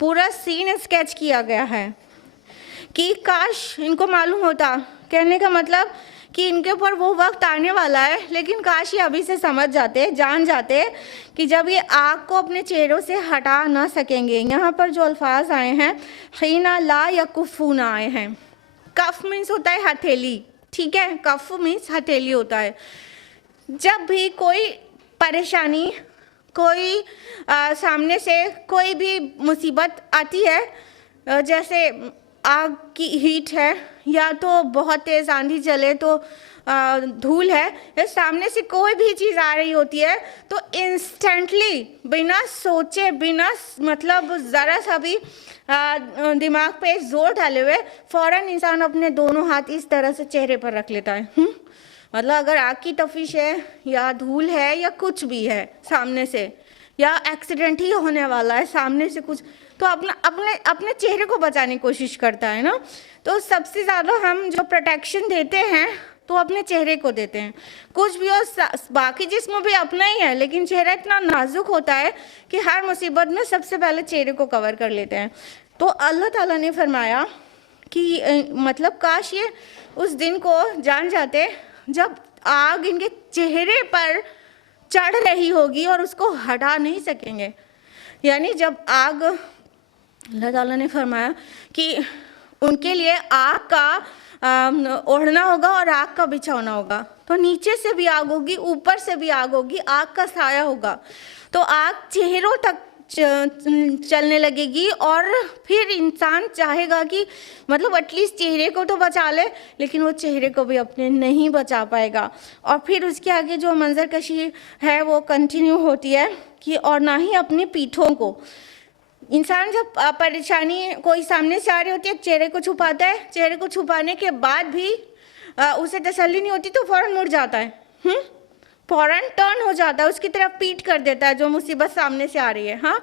पूरा सीन स्केच किया गया है कि काश इनको मालूम होता। कहने का मतलब कि इनके ऊपर वो वक्त आने वाला है, लेकिन काश ये अभी से समझ जाते, जान जाते कि जब ये आग को अपने चेहरों से हटा ना सकेंगे। यहाँ पर जो अल्फाज आए हैं, हीना ला यकुफून आए हैं। कफ मीन्स होता है हथेली, ठीक है, कफ मीन्स हथेली होता है। जब भी कोई परेशानी, कोई सामने से कोई भी मुसीबत आती है, जैसे आग की हीट है या तो बहुत तेज़ आंधी चले तो धूल है, या सामने से कोई भी चीज़ आ रही होती है, तो इंस्टेंटली बिना सोचे, बिना मतलब ज़रा सा भी दिमाग पे जोर डाले हुए फ़ौरन इंसान अपने दोनों हाथ इस तरह से चेहरे पर रख लेता है। मतलब अगर आग की तफिश है या धूल है या कुछ भी है सामने से, या एक्सीडेंट ही होने वाला है सामने से कुछ, तो अपने चेहरे को बचाने की कोशिश करता है ना। तो सबसे ज़्यादा हम जो प्रोटेक्शन देते हैं तो अपने चेहरे को देते हैं। कुछ भी हो, बाकी जिस्म भी अपना ही है, लेकिन चेहरा इतना नाजुक होता है कि हर मुसीबत में सबसे पहले चेहरे को कवर कर लेते हैं। तो अल्लाह ताला ने फरमाया कि मतलब काश ये उस दिन को जान जाते जब आग इनके चेहरे पर चढ़ रही होगी और उसको हटा नहीं सकेंगे। यानी जब आग, अल्लाह ताला ने फरमाया कि उनके लिए आग का ओढ़ना होगा और आग का बिछाना होगा। तो नीचे से भी आग होगी, ऊपर से भी आग होगी, आग का साया होगा। तो आग चेहरों तक चलने लगेगी और फिर इंसान चाहेगा कि मतलब एटलीस्ट चेहरे को तो बचा ले, लेकिन वो चेहरे को भी अपने नहीं बचा पाएगा। और फिर उसके आगे जो मंजर कशी है वो कंटिन्यू होती है कि और ना ही अपनी पीठों को। इंसान जब परेशानी कोई सामने से आ रही होती है, चेहरे को छुपाता है, चेहरे को छुपाने के बाद भी उसे तसल्ली नहीं होती तो फ़ौरन मुड़ जाता है, फ़ौरन टर्न हो जाता है, उसकी तरफ पीठ कर देता है जो मुसीबत सामने से आ रही है। हाँ,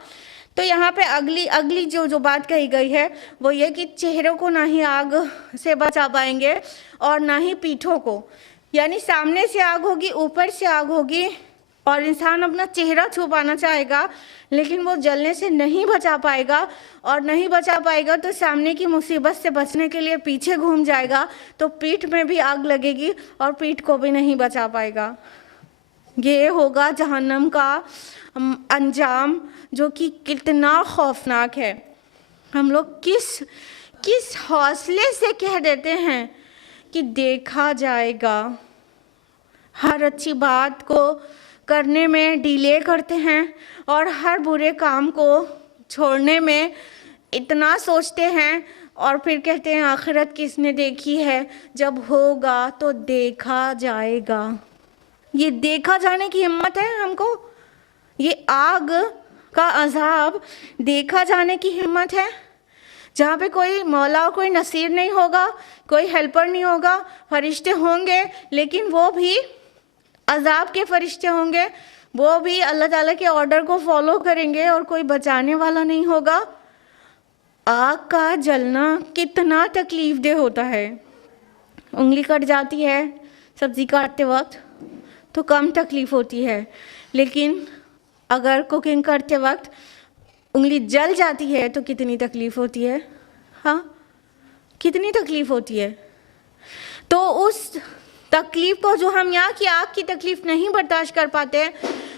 तो यहाँ पे अगली जो बात कही गई है वो ये कि चेहरों को ना ही आग से बचा पाएंगे और ना ही पीठों को। यानी सामने से आग होगी, ऊपर से आग होगी, और इंसान अपना चेहरा छुपाना चाहेगा लेकिन वो जलने से नहीं बचा पाएगा, और नहीं बचा पाएगा तो सामने की मुसीबत से बचने के लिए पीछे घूम जाएगा, तो पीठ में भी आग लगेगी और पीठ को भी नहीं बचा पाएगा। ये होगा जहन्नम का अंजाम, जो कि कितना खौफनाक है। हम लोग किस हौसले से कह देते हैं कि देखा जाएगा, हर अच्छी बात को करने में डिले करते हैं और हर बुरे काम को छोड़ने में इतना सोचते हैं, और फिर कहते हैं आखिरत किसने देखी है, जब होगा तो देखा जाएगा। ये देखा जाने की हिम्मत है हमको? ये आग का अजाब देखा जाने की हिम्मत है, जहाँ पे कोई मौला और कोई नसीर नहीं होगा, कोई हेल्पर नहीं होगा, फरिश्ते होंगे लेकिन वो भी अजाब के फरिश्ते होंगे, वो भी अल्लाह ताला के ऑर्डर को फॉलो करेंगे और कोई बचाने वाला नहीं होगा। आग का जलना कितना तकलीफ़देह होता है। उंगली कट जाती है सब्ज़ी काटते वक्त तो कम तकलीफ़ होती है, लेकिन अगर कुकिंग करते वक्त उंगली जल जाती है तो कितनी तकलीफ़ होती है। हाँ, कितनी तकलीफ़ होती है। तो उस तकलीफ़ को जो हम यहाँ की आग की तकलीफ़ नहीं बर्दाश्त कर पाते हैं,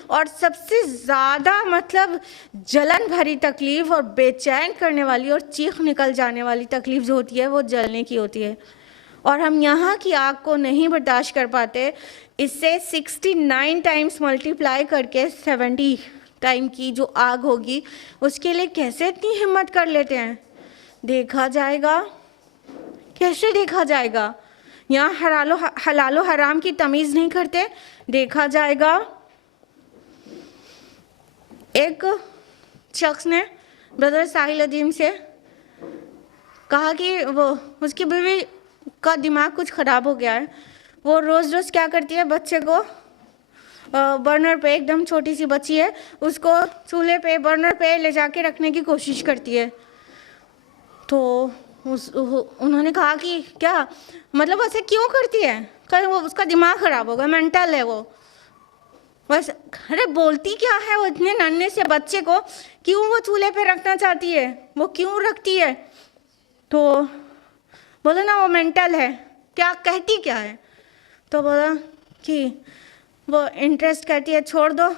और सबसे ज़्यादा मतलब जलन भरी तकलीफ़ और बेचैन करने वाली और चीख निकल जाने वाली तकलीफ़ जो होती है वो जलने की होती है, और हम यहाँ की आग को नहीं बर्दाश्त कर पाते। इससे 69 टाइम्स मल्टीप्लाई करके 70 टाइम की जो आग होगी उसके लिए कैसे इतनी हिम्मत कर लेते हैं। देखा जाएगा, कैसे देखा जाएगा? यहाँ हलालो हराम की तमीज़ नहीं करते, देखा जाएगा। एक शख्स ने ब्रदर साहिल अदीम से कहा कि वो उसकी बीवी का दिमाग कुछ ख़राब हो गया है। वो रोज़ रोज़ क्या करती है, बच्चे को बर्नर पे, एकदम छोटी सी बच्ची है, उसको चूल्हे पे बर्नर पे ले जाके रखने की कोशिश करती है। तो उन्होंने कहा कि क्या मतलब ऐसे क्यों करती है? कल वो उसका दिमाग ख़राब होगा, मेंटल है वो। बस अरे बोलती क्या है वो, इतने नन्हे से बच्चे को क्यों वो चूल्हे पे रखना चाहती है, वो क्यों रखती है? तो बोलो ना वो मेंटल है। क्या कहती क्या है? तो बोला कि वो इंटरेस्ट कहती है छोड़ दो,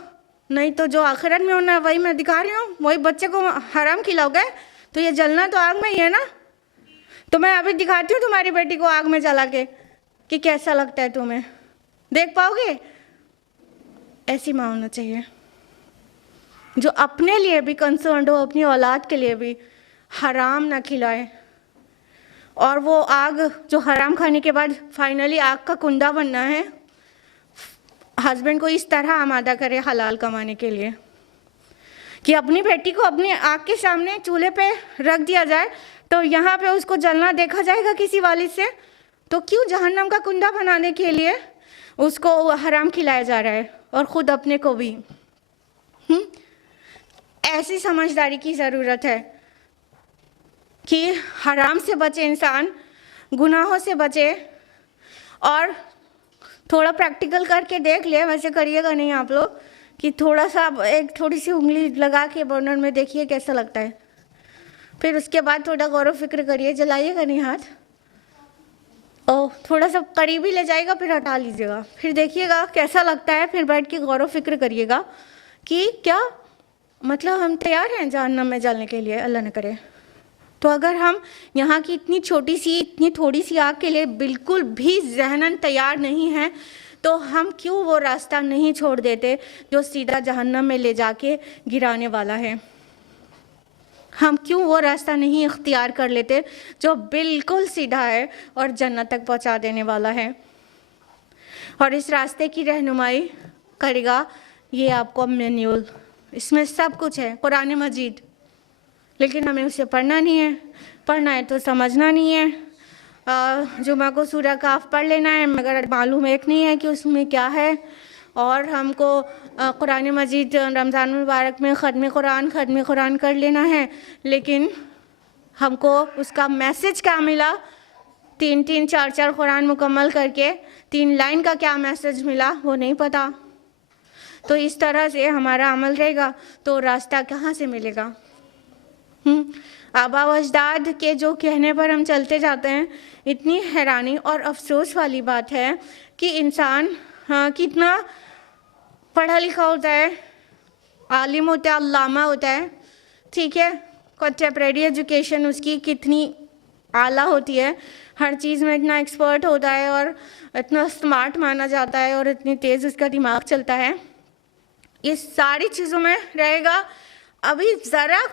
नहीं तो जो आखिरत में होना है वही मैं दिखा रही हूँ, वही बच्चे को हराम खिलाओगे तो ये जलना तो आग में ही है ना। तो मैं अभी दिखाती हूँ तुम्हारी बेटी को आग में जला के कि कैसा लगता है तुम्हें, देख पाओगे। ऐसी माँ होना चाहिए जो अपने लिए भी कंसर्न हो, अपनी औलाद के लिए भी हराम ना खिलाए, और वो आग जो हराम खाने के बाद फाइनली आग का कुंडा बनना है, हस्बैंड को इस तरह आमादा करे हलाल कमाने के लिए कि अपनी बेटी को अपनी आग के सामने चूल्हे पे रख दिया जाए तो यहाँ पे उसको जलना देखा जाएगा किसी वालिद से, तो क्यों जहन्नम का कुंडा बनाने के लिए उसको हराम खिलाया जा रहा है, और ख़ुद अपने को भी। ऐसी समझदारी की ज़रूरत है कि हराम से बचे इंसान, गुनाहों से बचे, और थोड़ा प्रैक्टिकल करके देख ले, वैसे करिएगा नहीं आप लोग, कि थोड़ा सा एक थोड़ी सी उंगली लगा के बर्नर में देखिए कैसा लगता है, फिर उसके बाद थोड़ा गौर फिक्र करिए, जलाइएगा नहीं हाथ, और थोड़ा सा करीबी ले जाएगा फिर हटा लीजिएगा, फिर देखिएगा कैसा लगता है, फिर बैठ के गौर फिक्र करिएगा कि क्या मतलब हम तैयार हैं जहन्नम में जलने के लिए, अल्लाह न करे। तो अगर हम यहाँ की इतनी छोटी सी, इतनी थोड़ी सी आग के लिए बिल्कुल भी ज़हनन तैयार नहीं हैं, तो हम क्यों वो रास्ता नहीं छोड़ देते जो सीधा जहन्नम में ले जाके गिराने वाला है। हम क्यों वो रास्ता नहीं इख्तियार कर लेते जो बिल्कुल सीधा है और जन्नत तक पहुँचा देने वाला है। और इस रास्ते की रहनुमाई करेगा ये आपको मैनुअल, इसमें सब कुछ है, कुरान मजीद, लेकिन हमें उसे पढ़ना नहीं है, पढ़ना है तो समझना नहीं है। जुमा को सूरह काफ पढ़ लेना है मगर मालूम एक नहीं है कि उसमें क्या है, और हमको कुरान मजीद रमज़ान मुबारक में ख़त्म कुरान कर लेना है, लेकिन हमको उसका मैसेज क्या मिला, 3-3 4-4 कुरान मुकम्मल करके 3 लाइन का क्या मैसेज मिला वो नहीं पता। तो इस तरह से हमारा अमल रहेगा तो रास्ता कहाँ से मिलेगा। आबा व अजदाद के जो कहने पर हम चलते जाते हैं। इतनी हैरानी और अफसोस वाली बात है कि इंसान कितना पढ़ा लिखा होता है, आलिम होता है, अल्लामा होता है, ठीक है, कंटेम्प्रेरी एजुकेशन उसकी कितनी आला होती है, हर चीज़ में इतना एक्सपर्ट होता है और इतना स्मार्ट माना जाता है और इतनी तेज़ उसका दिमाग चलता है, ये सारी चीज़ों में रहेगा। अभी ज़रा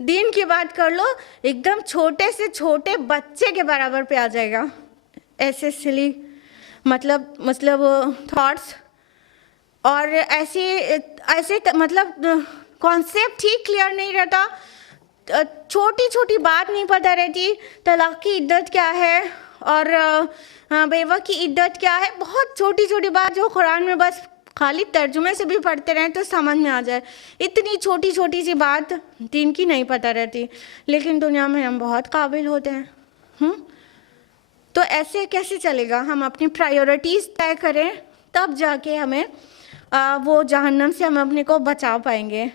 दीन की बात कर लो, एकदम छोटे से छोटे बच्चे के बराबर पे आ जाएगा। ऐसे सिली मतलब थॉट्स और ऐसे मतलब कॉन्सेप्ट ही क्लियर नहीं रहता, छोटी छोटी बात नहीं पता रहती, तलाक की इद्दत क्या है और बेवा की इद्दत क्या है, बहुत छोटी छोटी बात जो कुरान में बस खाली तर्जुमे से भी पढ़ते रहें तो समझ में आ जाए, इतनी छोटी छोटी सी बात दीन की नहीं पता रहती, लेकिन दुनिया में हम बहुत काबिल होते हैं। तो ऐसे कैसे चलेगा, हम अपनी प्रायोरिटीज़ तय करें तब जाके हमें वो जहन्नम से हम अपने को बचा पाएंगे।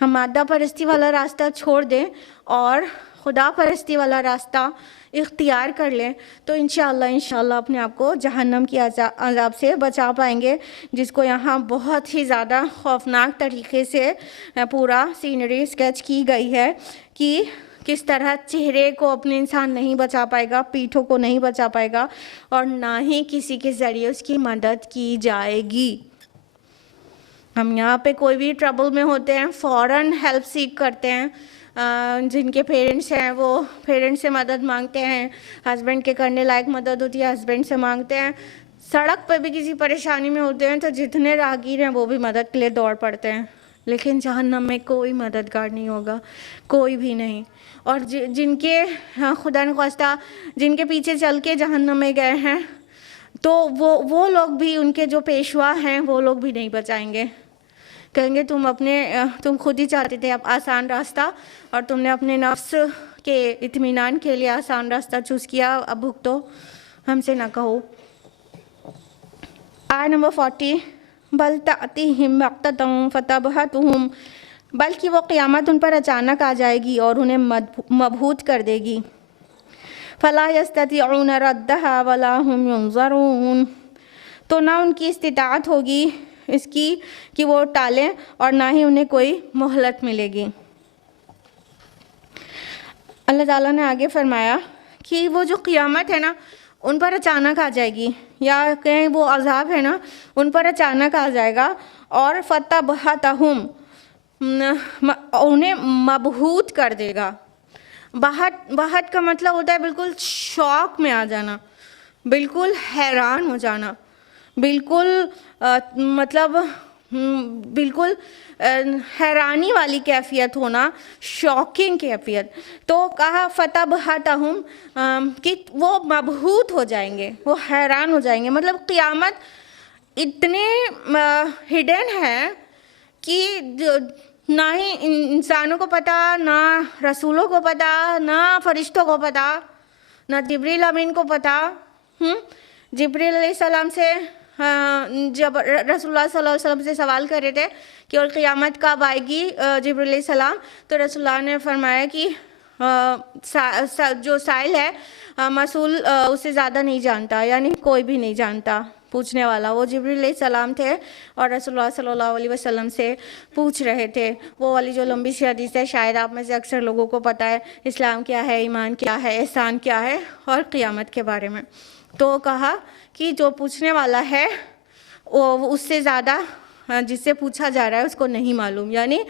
हम मादा परस्ती वाला रास्ता छोड़ दें और खुदा परस्ती वाला रास्ता इख्तियार कर लें तो इंशाअल्लाह अपने आप को जहन्नम की अज़ाब से बचा पाएंगे, जिसको यहाँ बहुत ही ज़्यादा खौफनाक तरीके से पूरा सीनरी स्केच की गई है कि किस तरह चेहरे को अपने इंसान नहीं बचा पाएगा, पीठों को नहीं बचा पाएगा और ना ही किसी के ज़रिए उसकी मदद की जाएगी। हम यहाँ पे कोई भी ट्रबल में होते हैं फ़ौरन हेल्प सीख करते हैं, जिनके पेरेंट्स हैं वो पेरेंट्स से मदद मांगते हैं, हस्बैंड के करने लायक मदद होती है हस्बैंड से मांगते हैं, सड़क पर भी किसी परेशानी में होते हैं तो जितने राहगीर हैं वो भी मदद के लिए दौड़ पड़ते हैं, लेकिन जहन्नम में कोई मददगार नहीं होगा, कोई भी नहीं। और जिनके खुदा न ख्वास्ता जिनके पीछे चल के जहन्नम में गए हैं तो वो लोग भी, उनके जो पेशवा हैं वो लोग भी नहीं बचाएंगे, कहेंगे तुम खुद ही चाहते थे अब आसान रास्ता और तुमने अपने नफ्स के इत्मीनान के लिए आसान रास्ता चूज़ किया, अब भुगतो, हमसे ना कहो। आय नंबर 40, बल तातिहिम मक़ततन फतबहतुहुम, बल्कि वो क़यामत उन पर अचानक आ जाएगी और उन्हें मबहूत कर देगी। फ़ला यस्ततिऊन रद्दहा वला हुम युनज़रून, तो ना उनकी इस्तिताअत होगी इसकी कि वो टालें और ना ही उन्हें कोई मोहलत मिलेगी। अल्लाह ताला ने आगे फरमाया कि वो जो क़ियामत है ना उन पर अचानक आ जाएगी, या कहीं वो अज़ाब है ना उन पर अचानक आ जाएगा। और फ़तबहतहुम, उन्हें मबहूत कर देगा। बहत का मतलब होता है बिल्कुल शौक में आ जाना, बिल्कुल हैरान हो जाना, बिल्कुल बिल्कुल हैरानी वाली कैफियत होना, शॉकिंग कैफियत। तो कहा फ़तबहतहुम कि वो मबहूत हो जाएंगे, वो हैरान हो जाएंगे। मतलब क़ियामत इतने हिडन है कि ना ही इंसानों को पता, ना रसूलों को पता, ना फरिश्तों को पता, ना जिब्रील अमीन को पता। जिब्रील अलैहिस्सलाम से जब रसूलुल्लाह सल्लल्लाहु अलैहि वसल्लम से सवाल कर रहे थे कि और क़ियामत कब आएगी जिब्रील अलैहिस्सलाम, तो रसूलुल्लाह ने फरमाया कि जो साइल है मसूल उससे ज़्यादा नहीं जानता, यानी कोई भी नहीं जानता पूछने वाला। वो जिब्रील अलैहिस्सलाम थे और रसूलुल्लाह सल्लल्लाहु अलैहि वसल्लम से पूछ रहे थे। वो वाली जो लंबी सी हदीस है, शायद आप में से अक्सर लोगों को पता है, इस्लाम क्या है, ईमान क्या है, एहसान क्या है और क़ियामत के बारे में। तो कहा कि जो पूछने वाला है वो उससे ज़्यादा जिससे पूछा जा रहा है उसको नहीं मालूम, यानी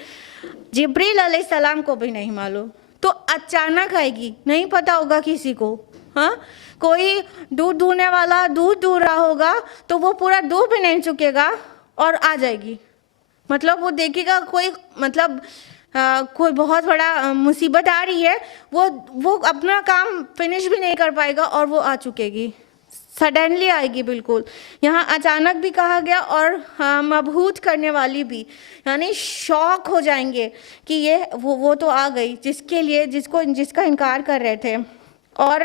जिब्रील अलैहिस्सलाम को भी नहीं मालूम। तो अचानक आएगी, नहीं पता होगा किसी को। हाँ, कोई दूध दूहने वाला दूध दूह रहा होगा तो वो पूरा दूध भी नहीं चुकेगा और आ जाएगी। मतलब वो देखेगा कोई कोई बहुत बड़ा मुसीबत आ रही है, वो अपना काम फिनिश भी नहीं कर पाएगा और वो आ चुकेगी, सडनली आएगी बिल्कुल। यहाँ अचानक भी कहा गया और मबहूत करने वाली भी, यानी शौक हो जाएंगे कि ये वो तो आ गई जिसका इनकार कर रहे थे। और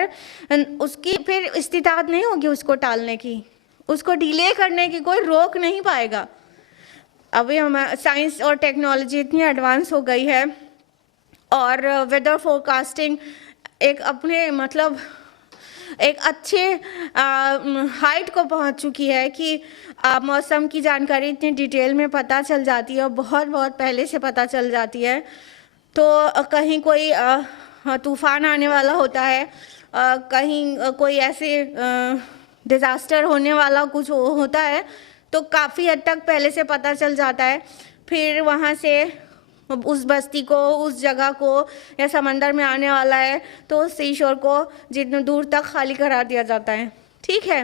उसकी फिर इस्तिताअत नहीं होगी उसको टालने की, उसको डिले करने की कोई रोक नहीं पाएगा। अभी हमारा साइंस और टेक्नोलॉजी इतनी एडवांस हो गई है और वेदर फोरकास्टिंग एक अच्छे हाइट को पहुंच चुकी है कि मौसम की जानकारी इतनी डिटेल में पता चल जाती है और बहुत पहले से पता चल जाती है। तो कहीं कोई तूफ़ान आने वाला होता है, कहीं कोई ऐसे डिज़ास्टर होने वाला कुछ होता है तो काफ़ी हद तक पहले से पता चल जाता है। फिर वहाँ से उस बस्ती को, उस जगह को, या समंदर में आने वाला है तो उस सी शोर को जितने दूर तक खाली करा दिया जाता है। ठीक है,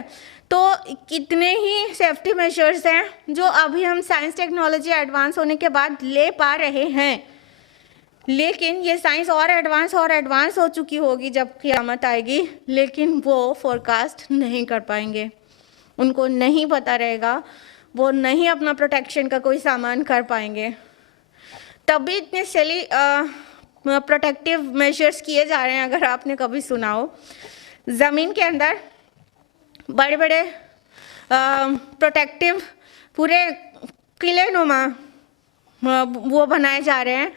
तो कितने ही सेफ्टी मेजर्स हैं जो अभी हम साइंस टेक्नोलॉजी एडवांस होने के बाद ले पा रहे हैं, लेकिन ये साइंस और एडवांस हो चुकी होगी जब क़ियामत आएगी, लेकिन वो फोरकास्ट नहीं कर पाएंगे, उनको नहीं पता रहेगा, वो नहीं अपना प्रोटेक्शन का कोई सामान कर पाएंगे। तभी इतने सिली प्रोटेक्टिव मेजर्स किए जा रहे हैं। अगर आपने कभी सुना हो, ज़मीन के अंदर बड़े बड़े प्रोटेक्टिव पूरे किले नुमा वो बनाए जा रहे हैं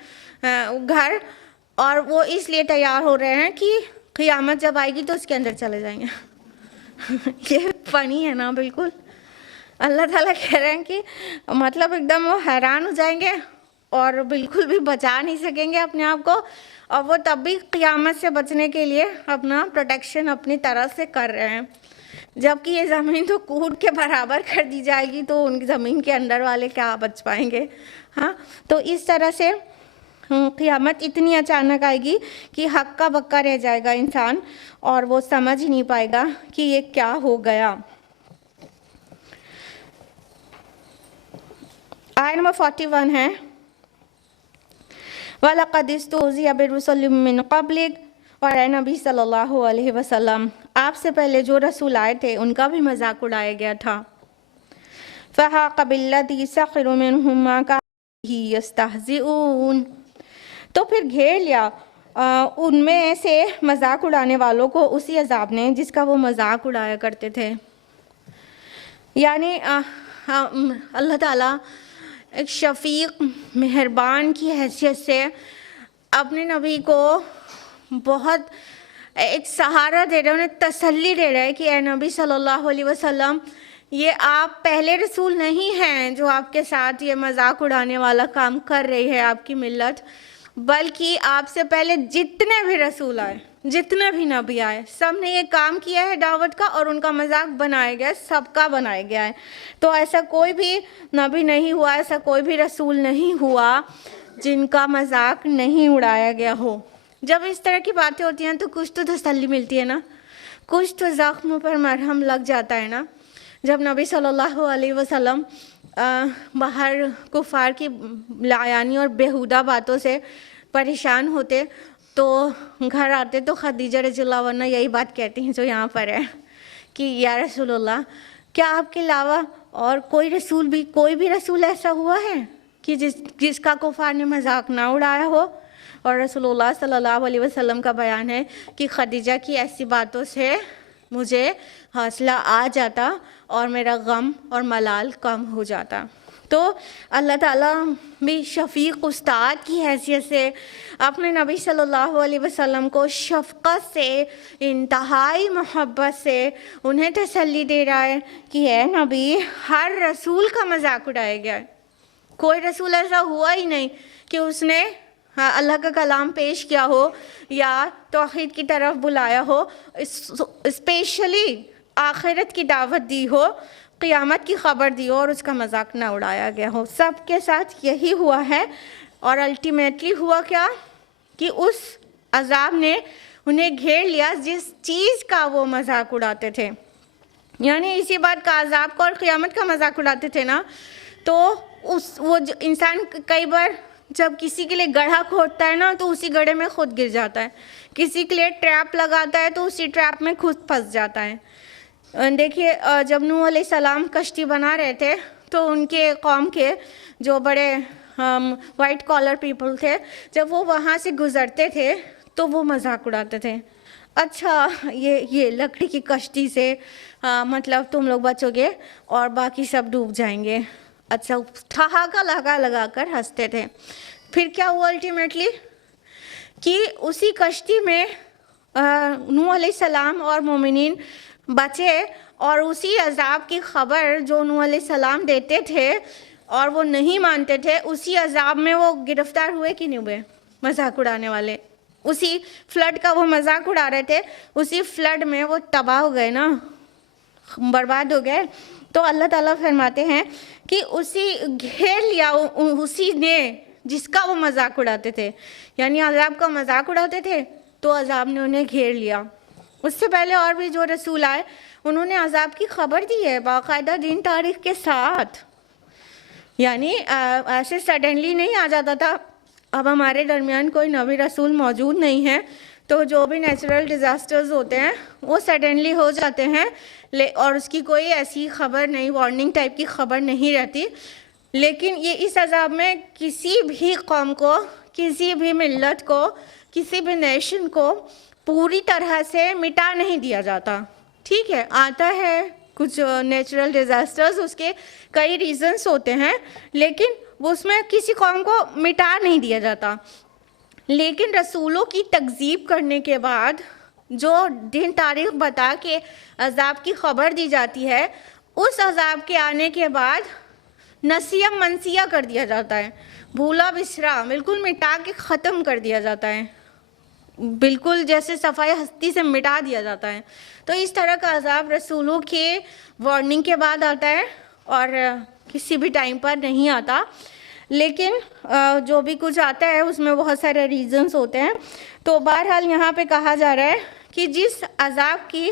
घर, और वो इसलिए तैयार हो रहे हैं कि क़ियामत जब आएगी तो उसके अंदर चले जाएंगे। ये फ़नी है ना, बिल्कुल। अल्लाह ताला कह रहे हैं कि मतलब एकदम वो हैरान हो जाएंगे और बिल्कुल भी बचा नहीं सकेंगे अपने आप को, और वो तब भी क़ियामत से बचने के लिए अपना प्रोटेक्शन अपनी तरह से कर रहे हैं। जबकि ये ज़मीन तो कूद के बराबर कर दी जाएगी तो उनकी ज़मीन के अंदर वाले क्या बच पाएंगे। हाँ, तो इस तरह से क़ियामत इतनी अचानक आएगी कि हक्का बक्का रह जाएगा इंसान और वो समझ ही नहीं पाएगा कि ये क्या हो गया। आयत नंबर 41 है, वलक़द इस्तुहज़िअ बिरुसुलिम मिन क़ब्लिक, और ए नबी सल्लल्लाहु अलैहि वसल्लम आपसे पहले जो रसूल आए थे उनका भी मजाक उड़ाया गया था। फ़हाक़ बिल्लज़ी सख़िरू मिनहुम मा कानू बिही यस्तहज़िऊन, तो फिर घेर लिया उनमें से मजाक उड़ाने वालों को उसी अजाब ने जिसका वो मजाक उड़ाया करते थे। यानी अल्लाह ताला एक शफ़ीक़ मेहरबान की हैसियत से अपने नबी को बहुत एक सहारा दे रहे हैं, उन्हें तसल्ली दे रहे हैं कि ए नबी सल्लल्लाहु अलैहि वसल्लम ये आप पहले रसूल नहीं हैं जो आपके साथ ये मजाक उड़ाने वाला काम कर रही है आपकी मिल्लत, बल्कि आपसे पहले जितने भी रसूल आए, जितने भी नबी आए, सब ने ये काम किया है दावत का, और उनका मजाक बनाया गया, सबका बनाया गया है। तो ऐसा कोई भी नबी नहीं हुआ, ऐसा कोई भी रसूल नहीं हुआ जिनका मजाक नहीं उड़ाया गया हो। जब इस तरह की बातें होती हैं तो कुछ तो तसल्ली मिलती है ना, कुछ तो ज़ख्म पर मरहम लग जाता है ना। जब नबी सल्लल्लाहु अलैहि वसल्लम बाहर कुफार की लायानी और बेहुदा बातों से परेशान होते तो घर आते तो खदीजा रज़ियल्लाहु अन्हा यही बात कहती हैं जो यहाँ पर है कि या रसूलुल्लाह, क्या आपके अलावा और कोई भी रसूल ऐसा हुआ है कि जिसका कुफार ने मजाक ना उड़ाया हो। और रसूलुल्लाह सल्लल्लाहु अलैहि वसल्लम का बयान है कि खदीजा की ऐसी बातों से मुझे हौसला आ जाता और मेरा गम और मलाल कम हो जाता। तो अल्लाह ताला भी शफ़ीक़ उस्ताद की हैसियत से अपने नबी सल्लल्लाहु अलैहि वसल्लम को शफ़क़त से, इंतहाई मोहब्बत से उन्हें तसल्ली दे रहा है कि है नबी, हर रसूल का मजाक उड़ाया गया है। कोई रसूल ऐसा हुआ ही नहीं कि उसने अल्लाह का कलाम पेश किया हो या तौहीद की तरफ बुलाया हो, स्पेशली आखिरत की दावत दी हो, क़यामत की ख़बर दी हो और उसका मजाक ना उड़ाया गया हो। सब के साथ यही हुआ है। और अल्टीमेटली हुआ क्या कि उस अज़ाब ने उन्हें घेर लिया जिस चीज़ का वो मजाक उड़ाते थे। यानी इसी बात का, अज़ाब का और क़यामत का मजाक उड़ाते थे ना, तो वो इंसान कई बार जब किसी के लिए गड्ढा खोदता है ना तो उसी गड्ढे में खुद गिर जाता है, किसी के लिए ट्रैप लगाता है तो उसी ट्रैप में खुद फंस जाता है। देखिए, जब नूह अलैहिस्सलाम कश्ती बना रहे थे तो उनके कौम के जो बड़े वाइट कॉलर पीपल थे, जब वो वहाँ से गुज़रते थे तो वो मजाक उड़ाते थे, अच्छा ये लकड़ी की कश्ती से मतलब तुम लोग बचोगे और बाकी सब डूब जाएंगे। अच्छा, ठहाका लगा कर हंसते थे। फिर क्या हुआ अल्टीमेटली कि उसी कश्ती में नूह अलैहिस्सलाम और मोमिनीन बचे और उसी अज़ाब की ख़बर जो नूह अलैहिस्सलाम देते थे और वो नहीं मानते थे, उसी अज़ाब में वो गिरफ़्तार हुए कि नहीं हुए मजाक उड़ाने वाले। उसी फ्लड का वो मजाक उड़ा रहे थे, उसी फ्लड में वो तबाह हो गए ना, बर्बाद हो गए। तो अल्लाह ताला फरमाते हैं कि उसी घेर लिया उसी ने जिसका वो मजाक उड़ाते थे, यानी अज़ाब का मजाक उड़ाते थे तो अज़ाब ने उन्हें घेर लिया। उससे पहले और भी जो रसूल आए उन्होंने अज़ाब की ख़बर दी है बाकायदा दिन तारीख के साथ, यानी ऐसे सडनली नहीं आ जाता था। अब हमारे दरमियान कोई नबी रसूल मौजूद नहीं है तो जो भी नेचुरल डिज़ास्टर्स होते हैं वो सडनली हो जाते हैं और उसकी कोई ऐसी ख़बर नहीं, वार्निंग टाइप की ख़बर नहीं रहती। लेकिन ये इस अज़ाब में किसी भी कौम को, किसी भी मिल्लत को, किसी भी नेशन को पूरी तरह से मिटा नहीं दिया जाता। ठीक है, आता है कुछ नेचुरल डिज़ास्टर्स, उसके कई रीज़न्स होते हैं, लेकिन वो उसमें किसी कौम को मिटा नहीं दिया जाता। लेकिन रसूलों की तकज़ीब करने के बाद जो दिन तारीख़ बता के अज़ाब की ख़बर दी जाती है, उस अज़ाब के आने के बाद नसिया मनसिया कर दिया जाता है, भूला बिसरा बिल्कुल मिटा के ख़त्म कर दिया जाता है, बिल्कुल जैसे सफ़ाई हस्ती से मिटा दिया जाता है। तो इस तरह का अज़ाब रसूलों के वार्निंग के बाद आता है और किसी भी टाइम पर नहीं आता। लेकिन जो भी कुछ आता है उसमें बहुत सारे रीज़न्स होते हैं। तो बहरहाल यहाँ पे कहा जा रहा है कि जिस अज़ाब की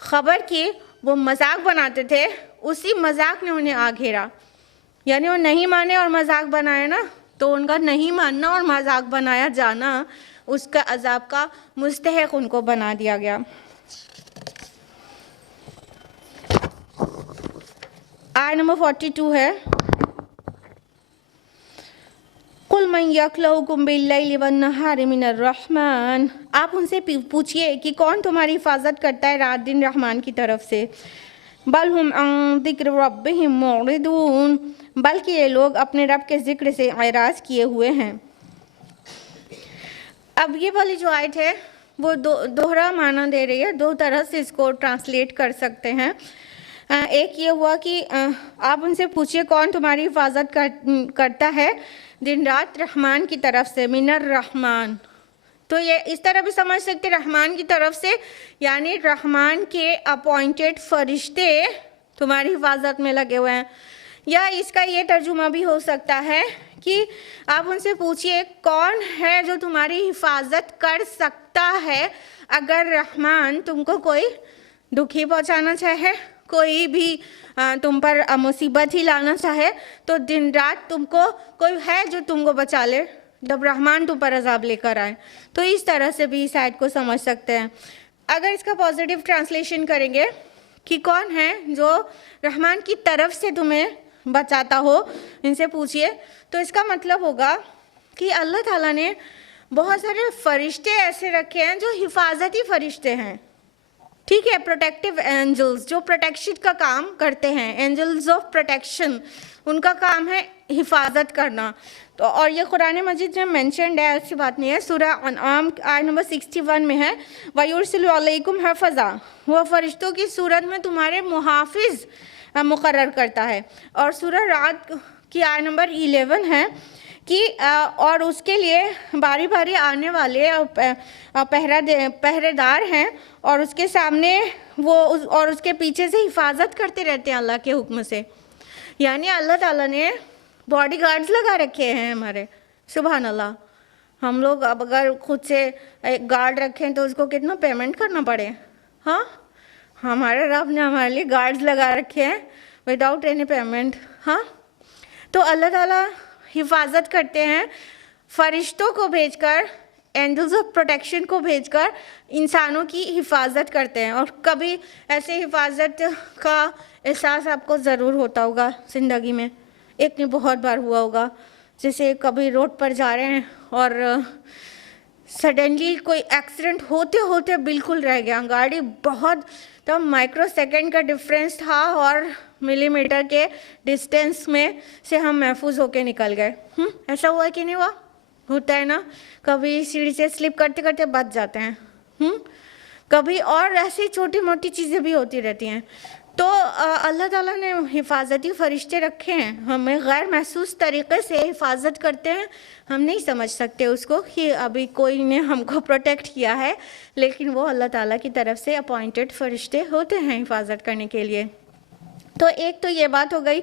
ख़बर की वो मजाक बनाते थे, उसी मजाक ने उन्हें आ घेरा। यानी वो नहीं माने और मजाक बनाया ना, तो उनका नहीं मानना और मजाक बनाया जाना उसका अज़ाब का मुस्तहिक उनको बना दिया गया। आयत नंबर 42 है, कुल मन यक्लउकुम बिल्लैलि वन्नहारि मिनर रहमान। आप उनसे पूछिए कि कौन तुम्हारी हिफाजत करता है रात दिन रहमान की तरफ से। बल हुम अन ज़िक्र रब्बिहिम मुअरिदून, बल्कि ये लोग अपने रब के ज़िक्र से एराज़ किए हुए हैं। अब ये वाली जो आयत है वो दोहरा माना दे रही है, दो तरह से इसको ट्रांसलेट कर सकते हैं। एक ये हुआ कि आप उनसे पूछिए कौन तुम्हारी हिफाजत करता है दिन रात रहमान की तरफ से, मिनर रहमान। तो ये इस तरह भी समझ सकते रहमान की तरफ से, यानी रहमान के अपॉइंटेड फरिश्ते तुम्हारी हिफाजत में लगे हुए हैं। या इसका ये तर्जुमा भी हो सकता है कि आप उनसे पूछिए कौन है जो तुम्हारी हिफाजत कर सकता है अगर रहमान तुमको कोई दुखी पहुंचाना चाहे, कोई भी तुम पर मुसीबत ही लाना चाहे, तो दिन रात तुमको कोई है जो तुमको बचा ले जब रहमान तुम पर अजाब लेकर आए। तो इस तरह से भी इस आयत को समझ सकते हैं। अगर इसका पॉजिटिव ट्रांसलेशन करेंगे कि कौन है जो रहमान की तरफ से तुम्हें बचाता हो, इनसे पूछिए, तो इसका मतलब होगा कि अल्लाह ताला ने बहुत सारे फरिश्ते ऐसे रखे हैं जो हिफाजती फरिश्ते हैं, ठीक है, प्रोटेक्टिव एंजल्स जो प्रोटेक्शन का काम करते हैं, एंजल्स ऑफ प्रोटेक्शन, उनका काम है हिफाजत करना। तो और ये कुरान मजीद में मेंशन्ड है, ऐसी बात नहीं है। सूरह अनआम आयत नंबर 61 में है, वयुरसिलु अलैकुम हफ़ज़ा, वह फरिश्तों की सूरत में तुम्हारे मुहाफिज मुकर्रर करता है। और सूरह रात की आयत नंबर 11 है कि और उसके लिए बारी बारी आने वाले पहरेदार हैं और उसके सामने वो और उसके पीछे से हिफाजत करते रहते हैं अल्लाह के हुक्म से। यानी अल्लाह ताला ने बॉडीगार्ड्स लगा रखे हैं हमारे, सुभान अल्लाह। हम लोग अब अगर खुद से एक गार्ड रखें तो उसको कितना पेमेंट करना पड़े, हाँ, हमारे रब ने हमारे लिए गार्ड्स लगा रखे हैं विदाउट एनी पेमेंट, हाँ। तो अल्लाह ताला हिफाजत करते हैं फरिश्तों को भेजकर, एंजल्स ऑफ प्रोटेक्शन को भेजकर इंसानों की हिफाजत करते हैं। और कभी ऐसे हिफाजत का एहसास आपको ज़रूर होता होगा ज़िंदगी में, एक नहीं बहुत बार हुआ होगा। जैसे कभी रोड पर जा रहे हैं और सडनली कोई एक्सीडेंट होते होते बिल्कुल रह गया, गाड़ी बहुत तो माइक्रो सेकेंड का डिफरेंस था और मिलीमीटर के डिस्टेंस में से हम महफूज होके निकल गए। ऐसा हुआ कि नहीं हुआ? होता है ना, कभी सीढ़ी से स्लिप करते करते बच जाते हैं, कभी और ऐसी छोटी मोटी चीज़ें भी होती रहती हैं। तो अल्लाह ताला ने हिफाजती फरिश्ते रखे हैं, हमें गैर महसूस तरीक़े से हिफाजत करते हैं। हम नहीं समझ सकते उसको कि अभी कोई ने हमको प्रोटेक्ट किया है, लेकिन वो अल्लाह ताला की तरफ से अपॉइंटेड फरिश्ते होते हैं हिफाजत करने के लिए। तो एक तो ये बात हो गई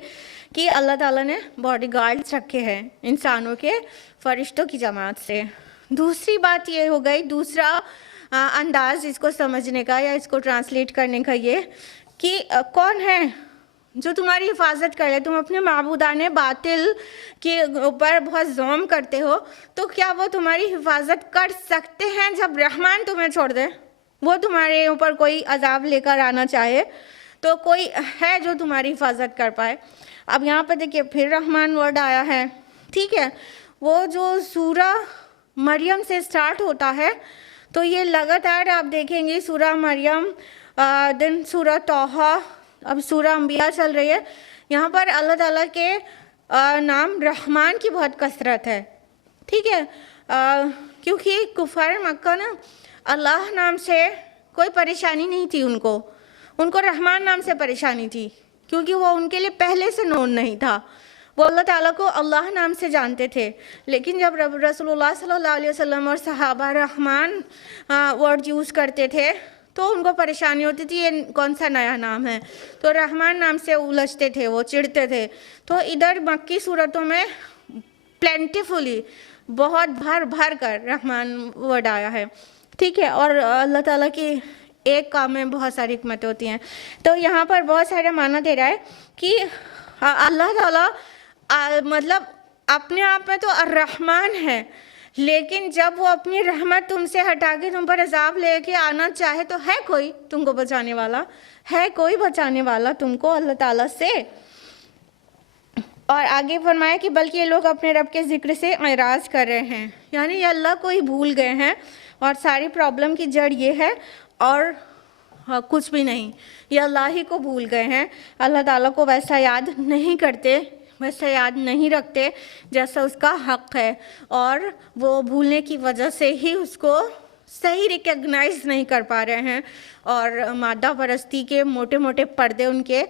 कि अल्लाह ताला ने बॉडीगार्ड्स रखे हैं इंसानों के फरिश्तों की जमात से। दूसरी बात ये हो गई, दूसरा अंदाज़ इसको समझने का या इसको ट्रांसलेट करने का ये कि कौन है जो तुम्हारी हिफाजत कर ले। तुम अपने माबूदाने बातिल के ऊपर बहुत ज़ोम करते हो, तो क्या वो तुम्हारी हिफाजत कर सकते हैं जब रहमान तुम्हें छोड़ दे, वो तुम्हारे ऊपर कोई अजाब लेकर आना चाहे, तो कोई है जो तुम्हारी हिफाजत कर पाए। अब यहाँ पर देखिए फिर रहमान वर्ड आया है, ठीक है। वो जो सूरा मरियम से स्टार्ट होता है, तो ये लगातार आप देखेंगे सूरा मरियम, दिन सूरा तौहा, अब सूरा अंबिया चल रही है। यहाँ पर अल्लाह ताला के नाम रहमान की बहुत कसरत है, ठीक है। क्योंकि कुफार मक्का ना अल्लाह नाम से कोई परेशानी नहीं थी उनको रहमान नाम से परेशानी थी, क्योंकि वो उनके लिए पहले से नोन नहीं था। वो अल्लाह ताला को अल्लाह नाम से जानते थे, लेकिन जब रसूलुल्लाह सल्लल्लाहु अलैहि वसल्लम और सहाबा रहमान वर्ड यूज़ करते थे तो उनको परेशानी होती थी, ये कौन सा नया नाम है, तो रहमान नाम से उलझते थे, वो चिढ़ते थे। तो इधर मक्की सूरतों में प्लेंटिफुली बहुत भर भर कर रहमान वर्ड आया है, ठीक है। और अल्लाह ताला की एक काम में बहुत सारी हिकमतें होती हैं। तो यहाँ पर बहुत सारे माना दे रहा है कि अल्लाह ताला मतलब अपने आप में तो अर्रहमान है, लेकिन जब वो अपनी रहमत तुमसे हटा के तुम पर अजाब लेके आना चाहे तो है कोई तुमको बचाने वाला, है कोई बचाने वाला तुमको अल्लाह ताला से। और आगे फरमाया कि बल्कि ये लोग अपने रब के ज़िक्र से एराज कर रहे हैं, यानी ये अल्लाह को ही भूल गए हैं और सारी प्रॉब्लम की जड़ ये है और कुछ भी नहीं, ये अल्लाह ही को भूल गए हैं। अल्लाह ताला को वैसा याद नहीं करते, वैसा याद नहीं रखते जैसा उसका हक़ है, और वो भूलने की वजह से ही उसको सही रिकग्नाइज नहीं कर पा रहे हैं और मादा परस्ती के मोटे मोटे पर्दे उनके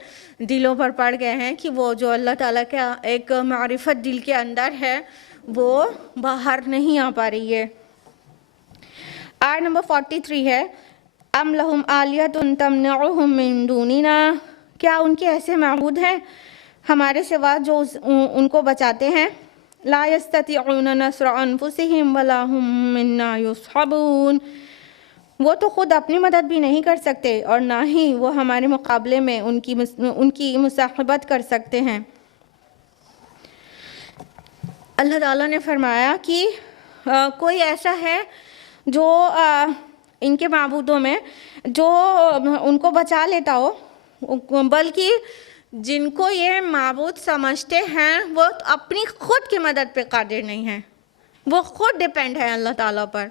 दिलों पर पड़ गए हैं कि वो जो अल्लाह ताला का एक मारिफत दिल के अंदर है वो बाहर नहीं आ पा रही है। आयत नंबर 43 है, अम लहुम आलियतुन तमनउहुम मिन दूनिना, क्या उनके ऐसे माबूद हैं हमारे सिवा जो उनको बचाते हैं। ला यस्ततिऊन नस्र अनफुसिहिम वला हुम मिन्ना युस्हबून, वो तो खुद अपनी मदद भी नहीं कर सकते और ना ही वो हमारे मुकाबले में उनकी मुसाहबत कर सकते हैं। अल्लाह ताला ने फरमाया कि कोई ऐसा है जो इनके माबूदों में जो उनको बचा लेता हो, बल्कि जिनको ये माबूद समझते हैं वो अपनी खुद की मदद पे कादिर नहीं है, वो खुद डिपेंड है अल्लाह ताला पर।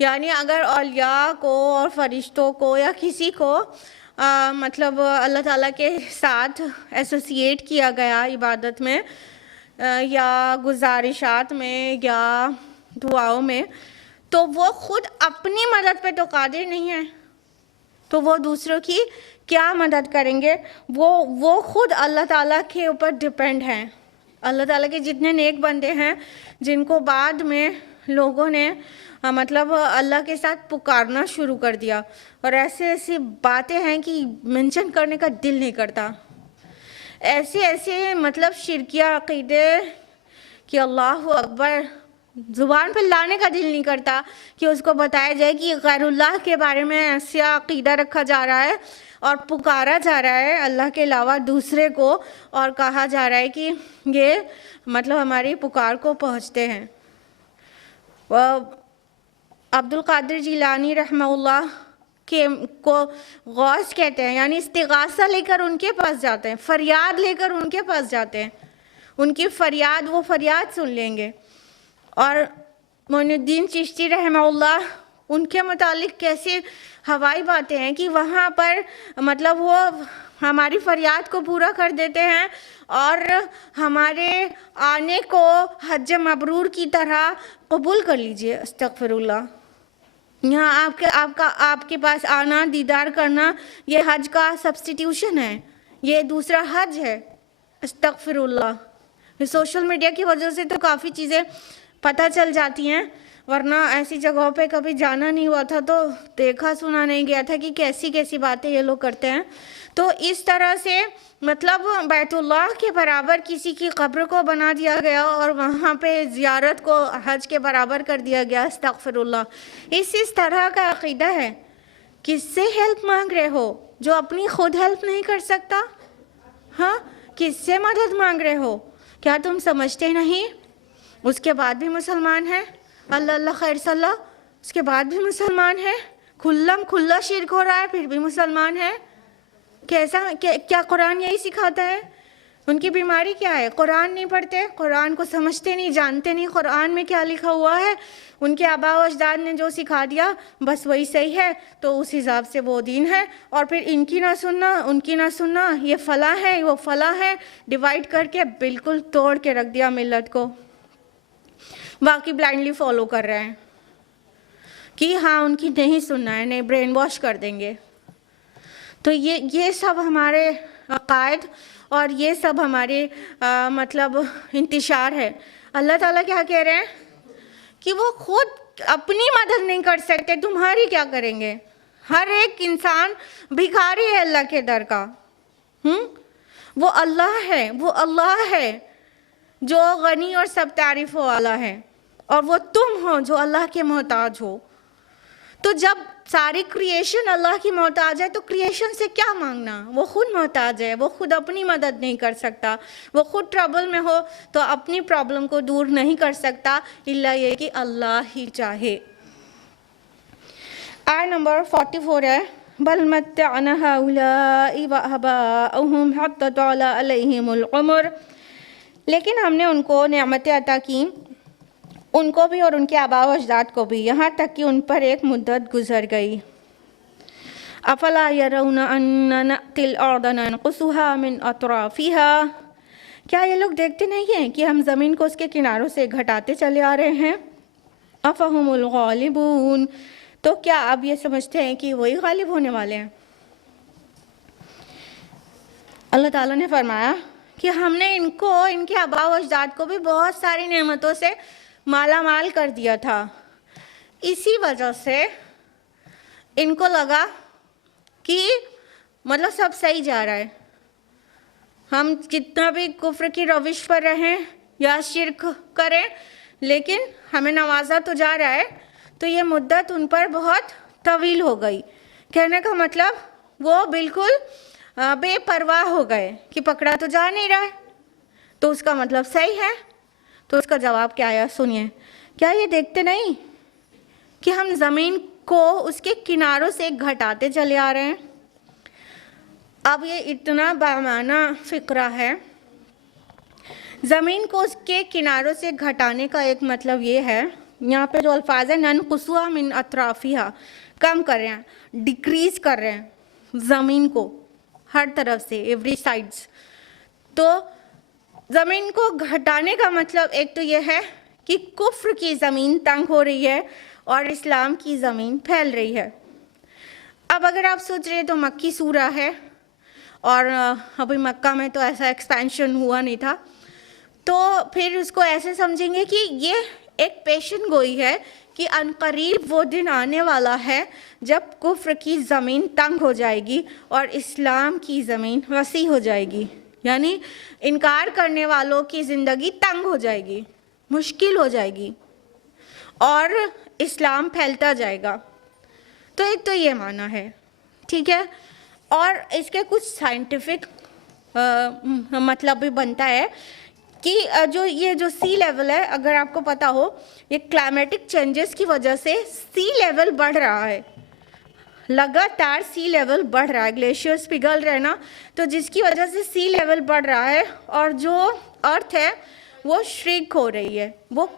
यानी अगर औलिया को और फरिश्तों को या किसी को मतलब अल्लाह ताला के साथ एसोसिएट किया गया इबादत में या गुजारिशात में या दुआओं में, तो वो खुद अपनी मदद पे तो कादिर नहीं है, तो वो दूसरों की क्या मदद करेंगे। वो खुद अल्लाह ताला के ऊपर डिपेंड हैं। अल्लाह ताला के जितने नेक बंदे हैं जिनको बाद में लोगों ने मतलब अल्लाह के साथ पुकारना शुरू कर दिया, और ऐसे ऐसी बातें हैं कि मेंशन करने का दिल नहीं करता। ऐसे ऐसे मतलब शिरकिया अक़ीदे कि अल्लाह अकबर ज़ुबान पर लाने का दिल नहीं करता कि उसको बताया जाए कि गैरुल्लाह के बारे में ऐसा अक़ीदा रखा जा रहा है और पुकारा जा रहा है अल्लाह के अलावा दूसरे को, और कहा जा रहा है कि ये मतलब हमारी पुकार को पहुँचते हैं। अब्दुल कादिर जिलानी रहमहुल्लाह के को गौस कहते हैं, यानी इस्तिगासा लेकर उनके पास जाते हैं, फरियाद लेकर उनके पास जाते हैं, उनकी फरियाद वो फरियाद सुन लेंगे। और मोइनुद्दीन चिश्ती रहमहुल्लाह उनके मुतालिक कैसे हवाई बातें हैं कि वहाँ पर मतलब वो हमारी फरियाद को पूरा कर देते हैं और हमारे आने को हज मबरूर की तरह कबूल कर लीजिए। अस्तगफिरुल्लाह, यहाँ आपके पास आना, दीदार करना, ये हज का सब्स्टिट्यूशन है, ये दूसरा हज है। अस्तगफिरुल्लाह। सोशल मीडिया की वजह से तो काफ़ी चीज़ें पता चल जाती हैं, वरना ऐसी जगहों पे कभी जाना नहीं हुआ था तो देखा सुना नहीं गया था कि कैसी कैसी बातें ये लोग करते हैं। तो इस तरह से मतलब बैतुल्लाह के बराबर किसी की कब्र को बना दिया गया और वहाँ पे ज़ियारत को हज के बराबर कर दिया गया। अस्तगफिरुल्लाह। इस तरह का अक़ीदा है। किससे हेल्प मांग रहे हो जो अपनी खुद हेल्प नहीं कर सकता? हाँ, किससे मदद मांग रहे हो? क्या तुम समझते नहीं? उसके बाद भी मुसलमान है, अल्लाह अल्लाह खैर सल्ला, उसके बाद भी मुसलमान है, खुल्ला शिर्क हो रहा है फिर भी मुसलमान है। कैसा क्या कुरान यही सिखाता है? उनकी बीमारी क्या है? कुरान नहीं पढ़ते, कुरान को समझते नहीं, जानते नहीं कुरान में क्या लिखा हुआ है। उनके आबा व अजदाद ने जो सिखा दिया बस वही सही है, तो उस हिसाब से वो दीन है। और फिर इनकी ना सुनना, उनकी ना सुनना, ये फला है वो फला है, डिवाइड करके बिल्कुल तोड़ के रख दिया मिल्लत को। बाकी ब्लाइंडली फॉलो कर रहे हैं कि हाँ उनकी नहीं सुनना है, नहीं, ब्रेन वॉश कर देंगे। तो ये सब हमारे अकायद और ये सब हमारे मतलब इंतिशार है। अल्लाह ताला क्या कह रहे हैं कि वो खुद अपनी मदद नहीं कर सकते, तुम्हारी क्या करेंगे? हर एक इंसान भिखारी है अल्लाह के दर का। वो अल्लाह है, वो अल्लाह है जो गनी और सब तारीफ़ वाला है, और वो तुम हो जो अल्लाह के मोहताज हो। तो जब सारी क्रिएशन अल्लाह की मोहताज है तो क्रिएशन से क्या मांगना? वो खुद मोहताज है, वो खुद अपनी मदद नहीं कर सकता। वो खुद ट्रबल में हो तो अपनी प्रॉब्लम को दूर नहीं कर सकता, इल्ला ये कि अल्लाह ही चाहे। आयत नंबर 44 है, बल मत्तअना हाउलाइ व आबाअहुम हत्ता तौला अलैहिमुल उम्र, लेकिन हमने उनको नेमतें अता की, उनको भी और उनके आबा व अजदाद को भी, यहाँ तक कि उन पर एक मुद्दत गुजर गई। अफला यरौना अन्ना नअतिल अर्द ननकुसुहा मिन अतराफिहा, क्या ये लोग देखते नहीं हैं कि हम ज़मीन को उसके किनारों से घटाते चले आ रहे हैं? अफ़हुमुल गालिबून, तो क्या आप ये समझते हैं कि वही गालिब होने वाले हैं? अल्लाह ताला ने फरमाया कि हमने इनको, इनके आबा व अजदाद को भी बहुत सारी नेमतों से माला माल कर दिया था। इसी वजह से इनको लगा कि मतलब सब सही जा रहा है, हम कितना भी कुफ्र की रविश पर रहें या शिर्क करें, लेकिन हमें नवाजा तो जा रहा है। तो ये मुद्दत उन पर बहुत तवील हो गई। कहने का मतलब वो बिल्कुल बेपरवाह हो गए कि पकड़ा तो जा नहीं रहा है, तो उसका मतलब सही है। तो उसका जवाब क्या आया, सुनिए। क्या ये देखते नहीं कि हम ज़मीन को उसके किनारों से घटाते चले आ रहे हैं? अब ये इतना बामाना फ़िक्रा है। ज़मीन को उसके किनारों से घटाने का एक मतलब ये है, यहाँ पे जो अल्फाज है, ननकुसुहा मिन अतराफिहा, कम कर रहे हैं, डिक्रीज़ कर रहे हैं ज़मीन को हर तरफ से, एवरी साइड्स। तो ज़मीन को घटाने का मतलब एक तो ये है कि कुफ्र की ज़मीन तंग हो रही है और इस्लाम की ज़मीन फैल रही है। अब अगर आप सोच रहे हैं तो मक्की सूरा है और अभी मक्का में तो ऐसा एक्सपेंशन हुआ नहीं था, तो फिर उसको ऐसे समझेंगे कि ये एक पेशन गोई है कि अनकरीब वो दिन आने वाला है जब कुफ्र की ज़मीन तंग हो जाएगी और इस्लाम की ज़मीन वसी हो जाएगी। यानी इनकार करने वालों की ज़िंदगी तंग हो जाएगी, मुश्किल हो जाएगी और इस्लाम फैलता जाएगा। तो एक तो ये माना है, ठीक है। और इसके कुछ साइंटिफिक मतलब भी बनता है कि जो सी लेवल है, अगर आपको पता हो, ये क्लाइमेटिक चेंजेस की वजह से सी लेवल बढ़ रहा है, लगातार सी लेवल बढ़ रहा है, ग्लेशियर्स पिघल रहे हैं ना, तो जिसकी वजह से सी लेवल बढ़ रहा है और जो अर्थ है वो श्रिंक हो रही है। वो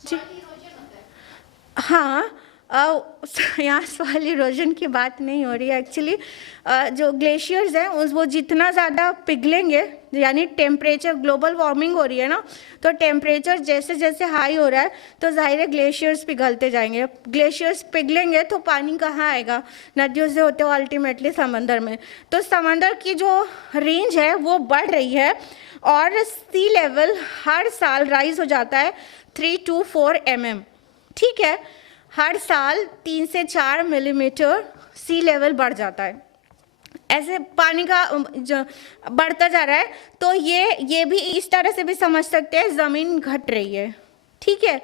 जी हाँ, यहाँ सवाल इरोजन की बात नहीं हो रही है एक्चुअली। जो ग्लेशियर्स हैं उस वो जितना ज़्यादा पिघलेंगे, यानी टेम्परेचर, ग्लोबल वार्मिंग हो रही है ना, तो टेम्परेचर जैसे जैसे हाई हो रहा है तो ज़ाहिर है ग्लेशियर्स पिघलते जाएंगे। ग्लेशियर्स पिघलेंगे तो पानी कहाँ आएगा, नदियों से होते हुए अल्टीमेटली समंदर में। तो समंदर की जो रेंज है वो बढ़ रही है और सी लेवल हर साल राइज हो जाता है 3 to 4 mm, ठीक है। हर साल 3 से 4 मिलीमीटर सी लेवल बढ़ जाता है, ऐसे पानी का जो बढ़ता जा रहा है। तो ये भी इस तरह से भी समझ सकते हैं ज़मीन घट रही है, ठीक है।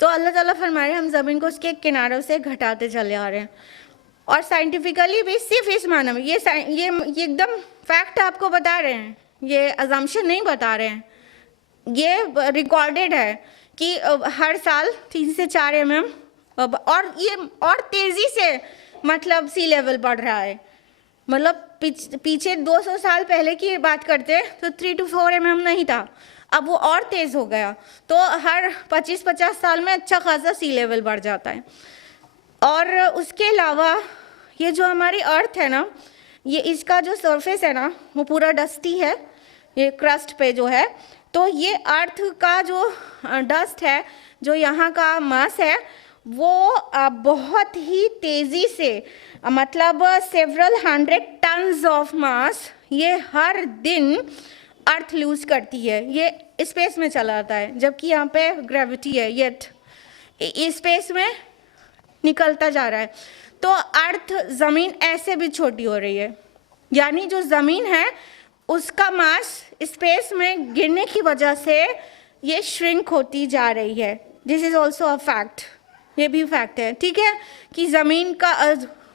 तो अल्लाह ताला फरमा रहे हैं हम ज़मीन को उसके किनारों से घटाते चले आ रहे हैं। और साइंटिफिकली भी सिर्फ इस माना में ये एकदम फैक्ट आपको बता रहे हैं, ये अजम्पशन नहीं बता रहे हैं, ये रिकॉर्डेड है कि हर साल 3 से 4 mm और ये और तेज़ी से मतलब सी लेवल बढ़ रहा है। मतलब पीछे 200 साल पहले की बात करते तो 3 to 4 mm नहीं था, अब वो और तेज़ हो गया। तो हर 25-50 साल में अच्छा खासा सी लेवल बढ़ जाता है। और उसके अलावा ये जो हमारी अर्थ है ना, ये इसका जो सरफेस है ना वो पूरा डस्टी है, ये क्रस्ट पे जो है। तो ये अर्थ का जो डस्ट है, जो यहाँ का मास है, वो बहुत ही तेज़ी से, मतलब सेवरल 100 टन्स ऑफ मास ये हर दिन अर्थ लूज़ करती है। ये स्पेस में चला जाता है, जबकि यहाँ पे ग्रेविटी है, ये स्पेस में निकलता जा रहा है। तो अर्थ ज़मीन ऐसे भी छोटी हो रही है, यानी जो ज़मीन है उसका मास स्पेस में गिरने की वजह से ये श्रिंक होती जा रही है। This is also a fact, ये भी फैक्ट है, ठीक है, कि ज़मीन का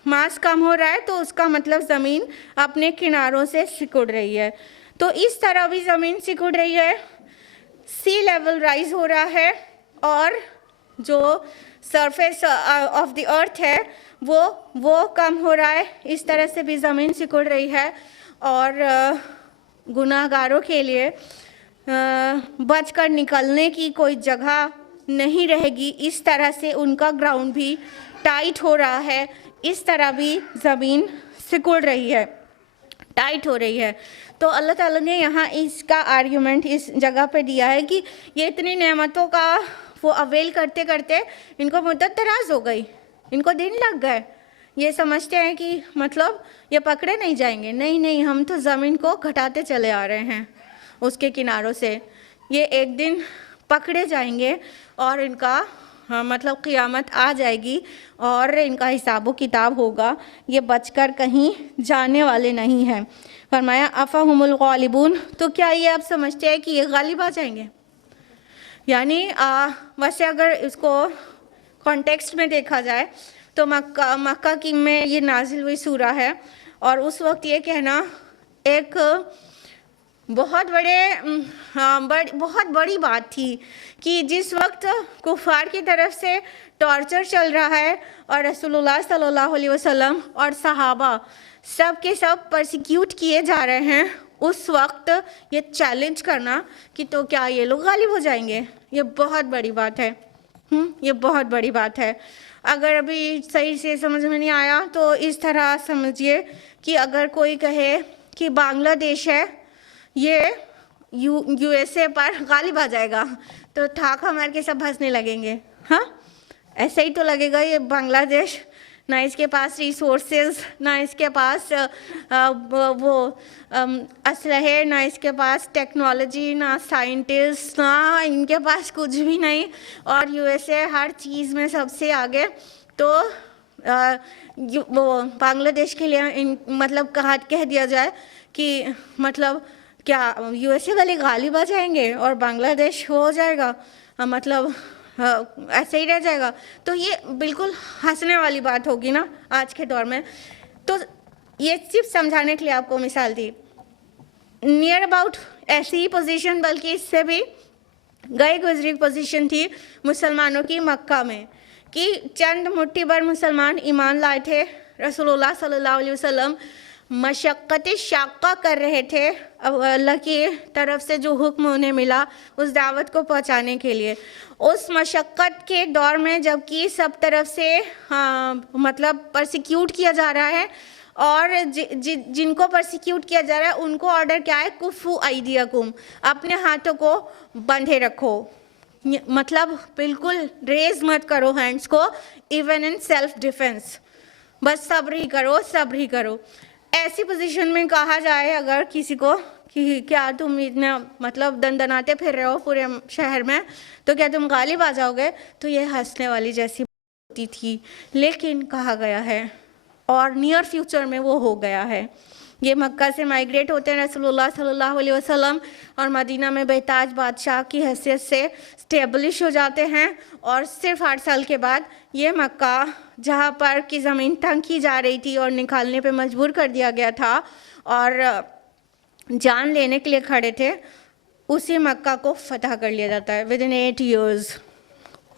मास कम हो रहा है तो उसका मतलब ज़मीन अपने किनारों से सिकुड़ रही है। तो इस तरह भी ज़मीन सिकुड़ रही है, सी लेवल राइज हो रहा है और जो सरफेस ऑफ द अर्थ है वो कम हो रहा है। इस तरह से भी ज़मीन सिकुड़ रही है और गुनाहगारों के लिए बचकर निकलने की कोई जगह नहीं रहेगी। इस तरह से उनका ग्राउंड भी टाइट हो रहा है, इस तरह भी ज़मीन सिकुड़ रही है, टाइट हो रही है। तो अल्लाह ताला ने यहाँ इसका आर्गुमेंट इस जगह पे दिया है कि ये इतनी नेमतों का वो अवेल करते करते इनको मुद्दत दराज हो गई, इनको दिन लग गए। ये समझते हैं कि मतलब ये पकड़े नहीं जाएंगे। नहीं नहीं, हम तो ज़मीन को घटाते चले आ रहे हैं उसके किनारों से। ये एक दिन पकड़े जाएंगे और इनका मतलब क़ियामत आ जाएगी और इनका हिसाब किताब होगा। ये बचकर कहीं जाने वाले नहीं हैं। फरमाया अफ़हुमुल गालिबून, तो क्या ये आप समझते हैं कि ये गालिब आ जाएंगे? यानी वैसे अगर इसको कॉन्टेक्स्ट में देखा जाए तो मक्का की में ये नाजिल हुई सूरा है, और उस वक्त ये कहना एक बहुत बड़ी बात थी कि जिस वक्त कुफार की तरफ से टॉर्चर चल रहा है और रसूलुल्लाह सल्लल्लाहु अलैहि वसल्लम और सहाबा सब के सब परसिक्यूट किए जा रहे हैं, उस वक्त ये चैलेंज करना कि तो क्या ये लोग गालिब हो जाएंगे, ये बहुत बड़ी बात है। ये बहुत बड़ी बात है। अगर अभी सही से समझ में नहीं आया तो इस तरह समझिए कि अगर कोई कहे कि बांग्लादेश है ये यूएसए पर गालिब आ जाएगा तो ठाका मार के सब हंसने लगेंगे। हाँ, ऐसे ही तो लगेगा। ये बांग्लादेश, ना इसके पास रिसोर्सेज, ना इसके पास वो असलहे, ना इसके पास टेक्नोलॉजी, ना साइंटिस्ट, ना इनके पास कुछ भी नहीं, और यूएसए हर चीज़ में सबसे आगे। तो वो बांग्लादेश के लिए मतलब कह दिया जाए कि मतलब क्या यूएसए वाले गालिब आ जाएंगे और बांग्लादेश हो जाएगा, मतलब ऐसे ही रह जाएगा, तो ये बिल्कुल हंसने वाली बात होगी ना आज के दौर में। तो ये सिर्फ समझाने के लिए आपको मिसाल दी। नियर अबाउट ऐसी ही पोजीशन, बल्कि इससे भी गई गुजरी पोजीशन थी मुसलमानों की मक्का में कि चंद मुट्ठी भर मुसलमान ईमान लाए थे। रसूलुल्लाह सल्लल्लाहु अलैहि वसल्लम मशक्क़त शाक़ा कर रहे थे अल्लाह की तरफ से जो हुक्म उन्हें मिला उस दावत को पहुंचाने के लिए। उस मशक्क़त के दौर में जबकि सब तरफ से मतलब परसिक्यूट किया जा रहा है, और जिनको परसिक्यूट किया जा रहा है उनको ऑर्डर क्या है, कुफ़ू अयदियकुम, अपने हाथों को बंधे रखो, मतलब बिल्कुल रेज मत करो हैंड्स को, इवन इन सेल्फ डिफेंस, बस सब्र ही करो, सब्र ही करो। ऐसी पोजीशन में कहा जाए अगर किसी को कि क्या तुम इतना मतलब दनदनाते फिर रहे हो पूरे शहर में, तो क्या तुम गालिब आ जाओगे, तो ये हंसने वाली जैसी होती थी। लेकिन कहा गया है और नियर फ्यूचर में वो हो गया है। ये मक्का से माइग्रेट होते हैं रसूलुल्लाह सल्लल्लाहु अलैहि वसल्लम और मदीना में बेताज बादशाह की हैसियत से स्टेब्लिश हो जाते हैं, और सिर्फ 8 साल के बाद ये मक्का जहाँ पर की ज़मीन तंग की जा रही थी और निकालने पे मजबूर कर दिया गया था और जान लेने के लिए खड़े थे, उसी मक्का को फतह कर लिया जाता है विद इन 8 ईयर्स,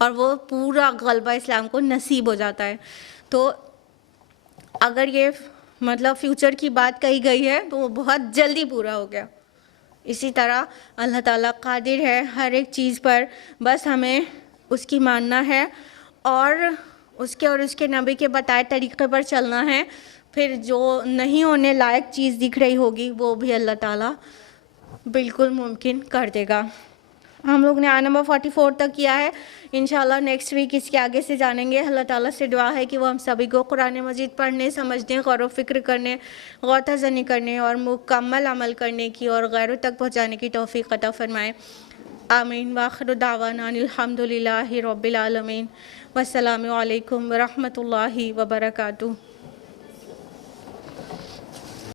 और वो पूरा गलबा इस्लाम को नसीब हो जाता है। तो अगर ये मतलब फ्यूचर की बात कही गई है तो वो बहुत जल्दी पूरा हो गया। इसी तरह अल्लाह ताला कादिर है हर एक चीज़ पर, बस हमें उसकी मानना है और उसके नबी के बताए तरीक़े पर चलना है। फिर जो नहीं होने लायक चीज़ दिख रही होगी वो भी अल्लाह ताला बिल्कुल मुमकिन कर देगा। हम लोग ने आया नंबर 44 तक किया है। इंशाल्लाह नेक्स्ट वीक इसके आगे से जानेंगे। अल्लाह ताला से दुआ है कि वो हम सभी को कुरान मजीद पढ़ने, समझने, गौर व फिक्र करने, गौर-तज़नी करने और मुकम्मल अमल करने की और गैरों तक पहुँचाने की तौफ़ीक़ अता फ़रमाए। आमीन। वाखिर दावाना अनिल हम्दुलिल्लाहि रब्बिल आलमीन। वस्सलामु अलैकुम व रहमतुल्लाहि व बरकातुहू।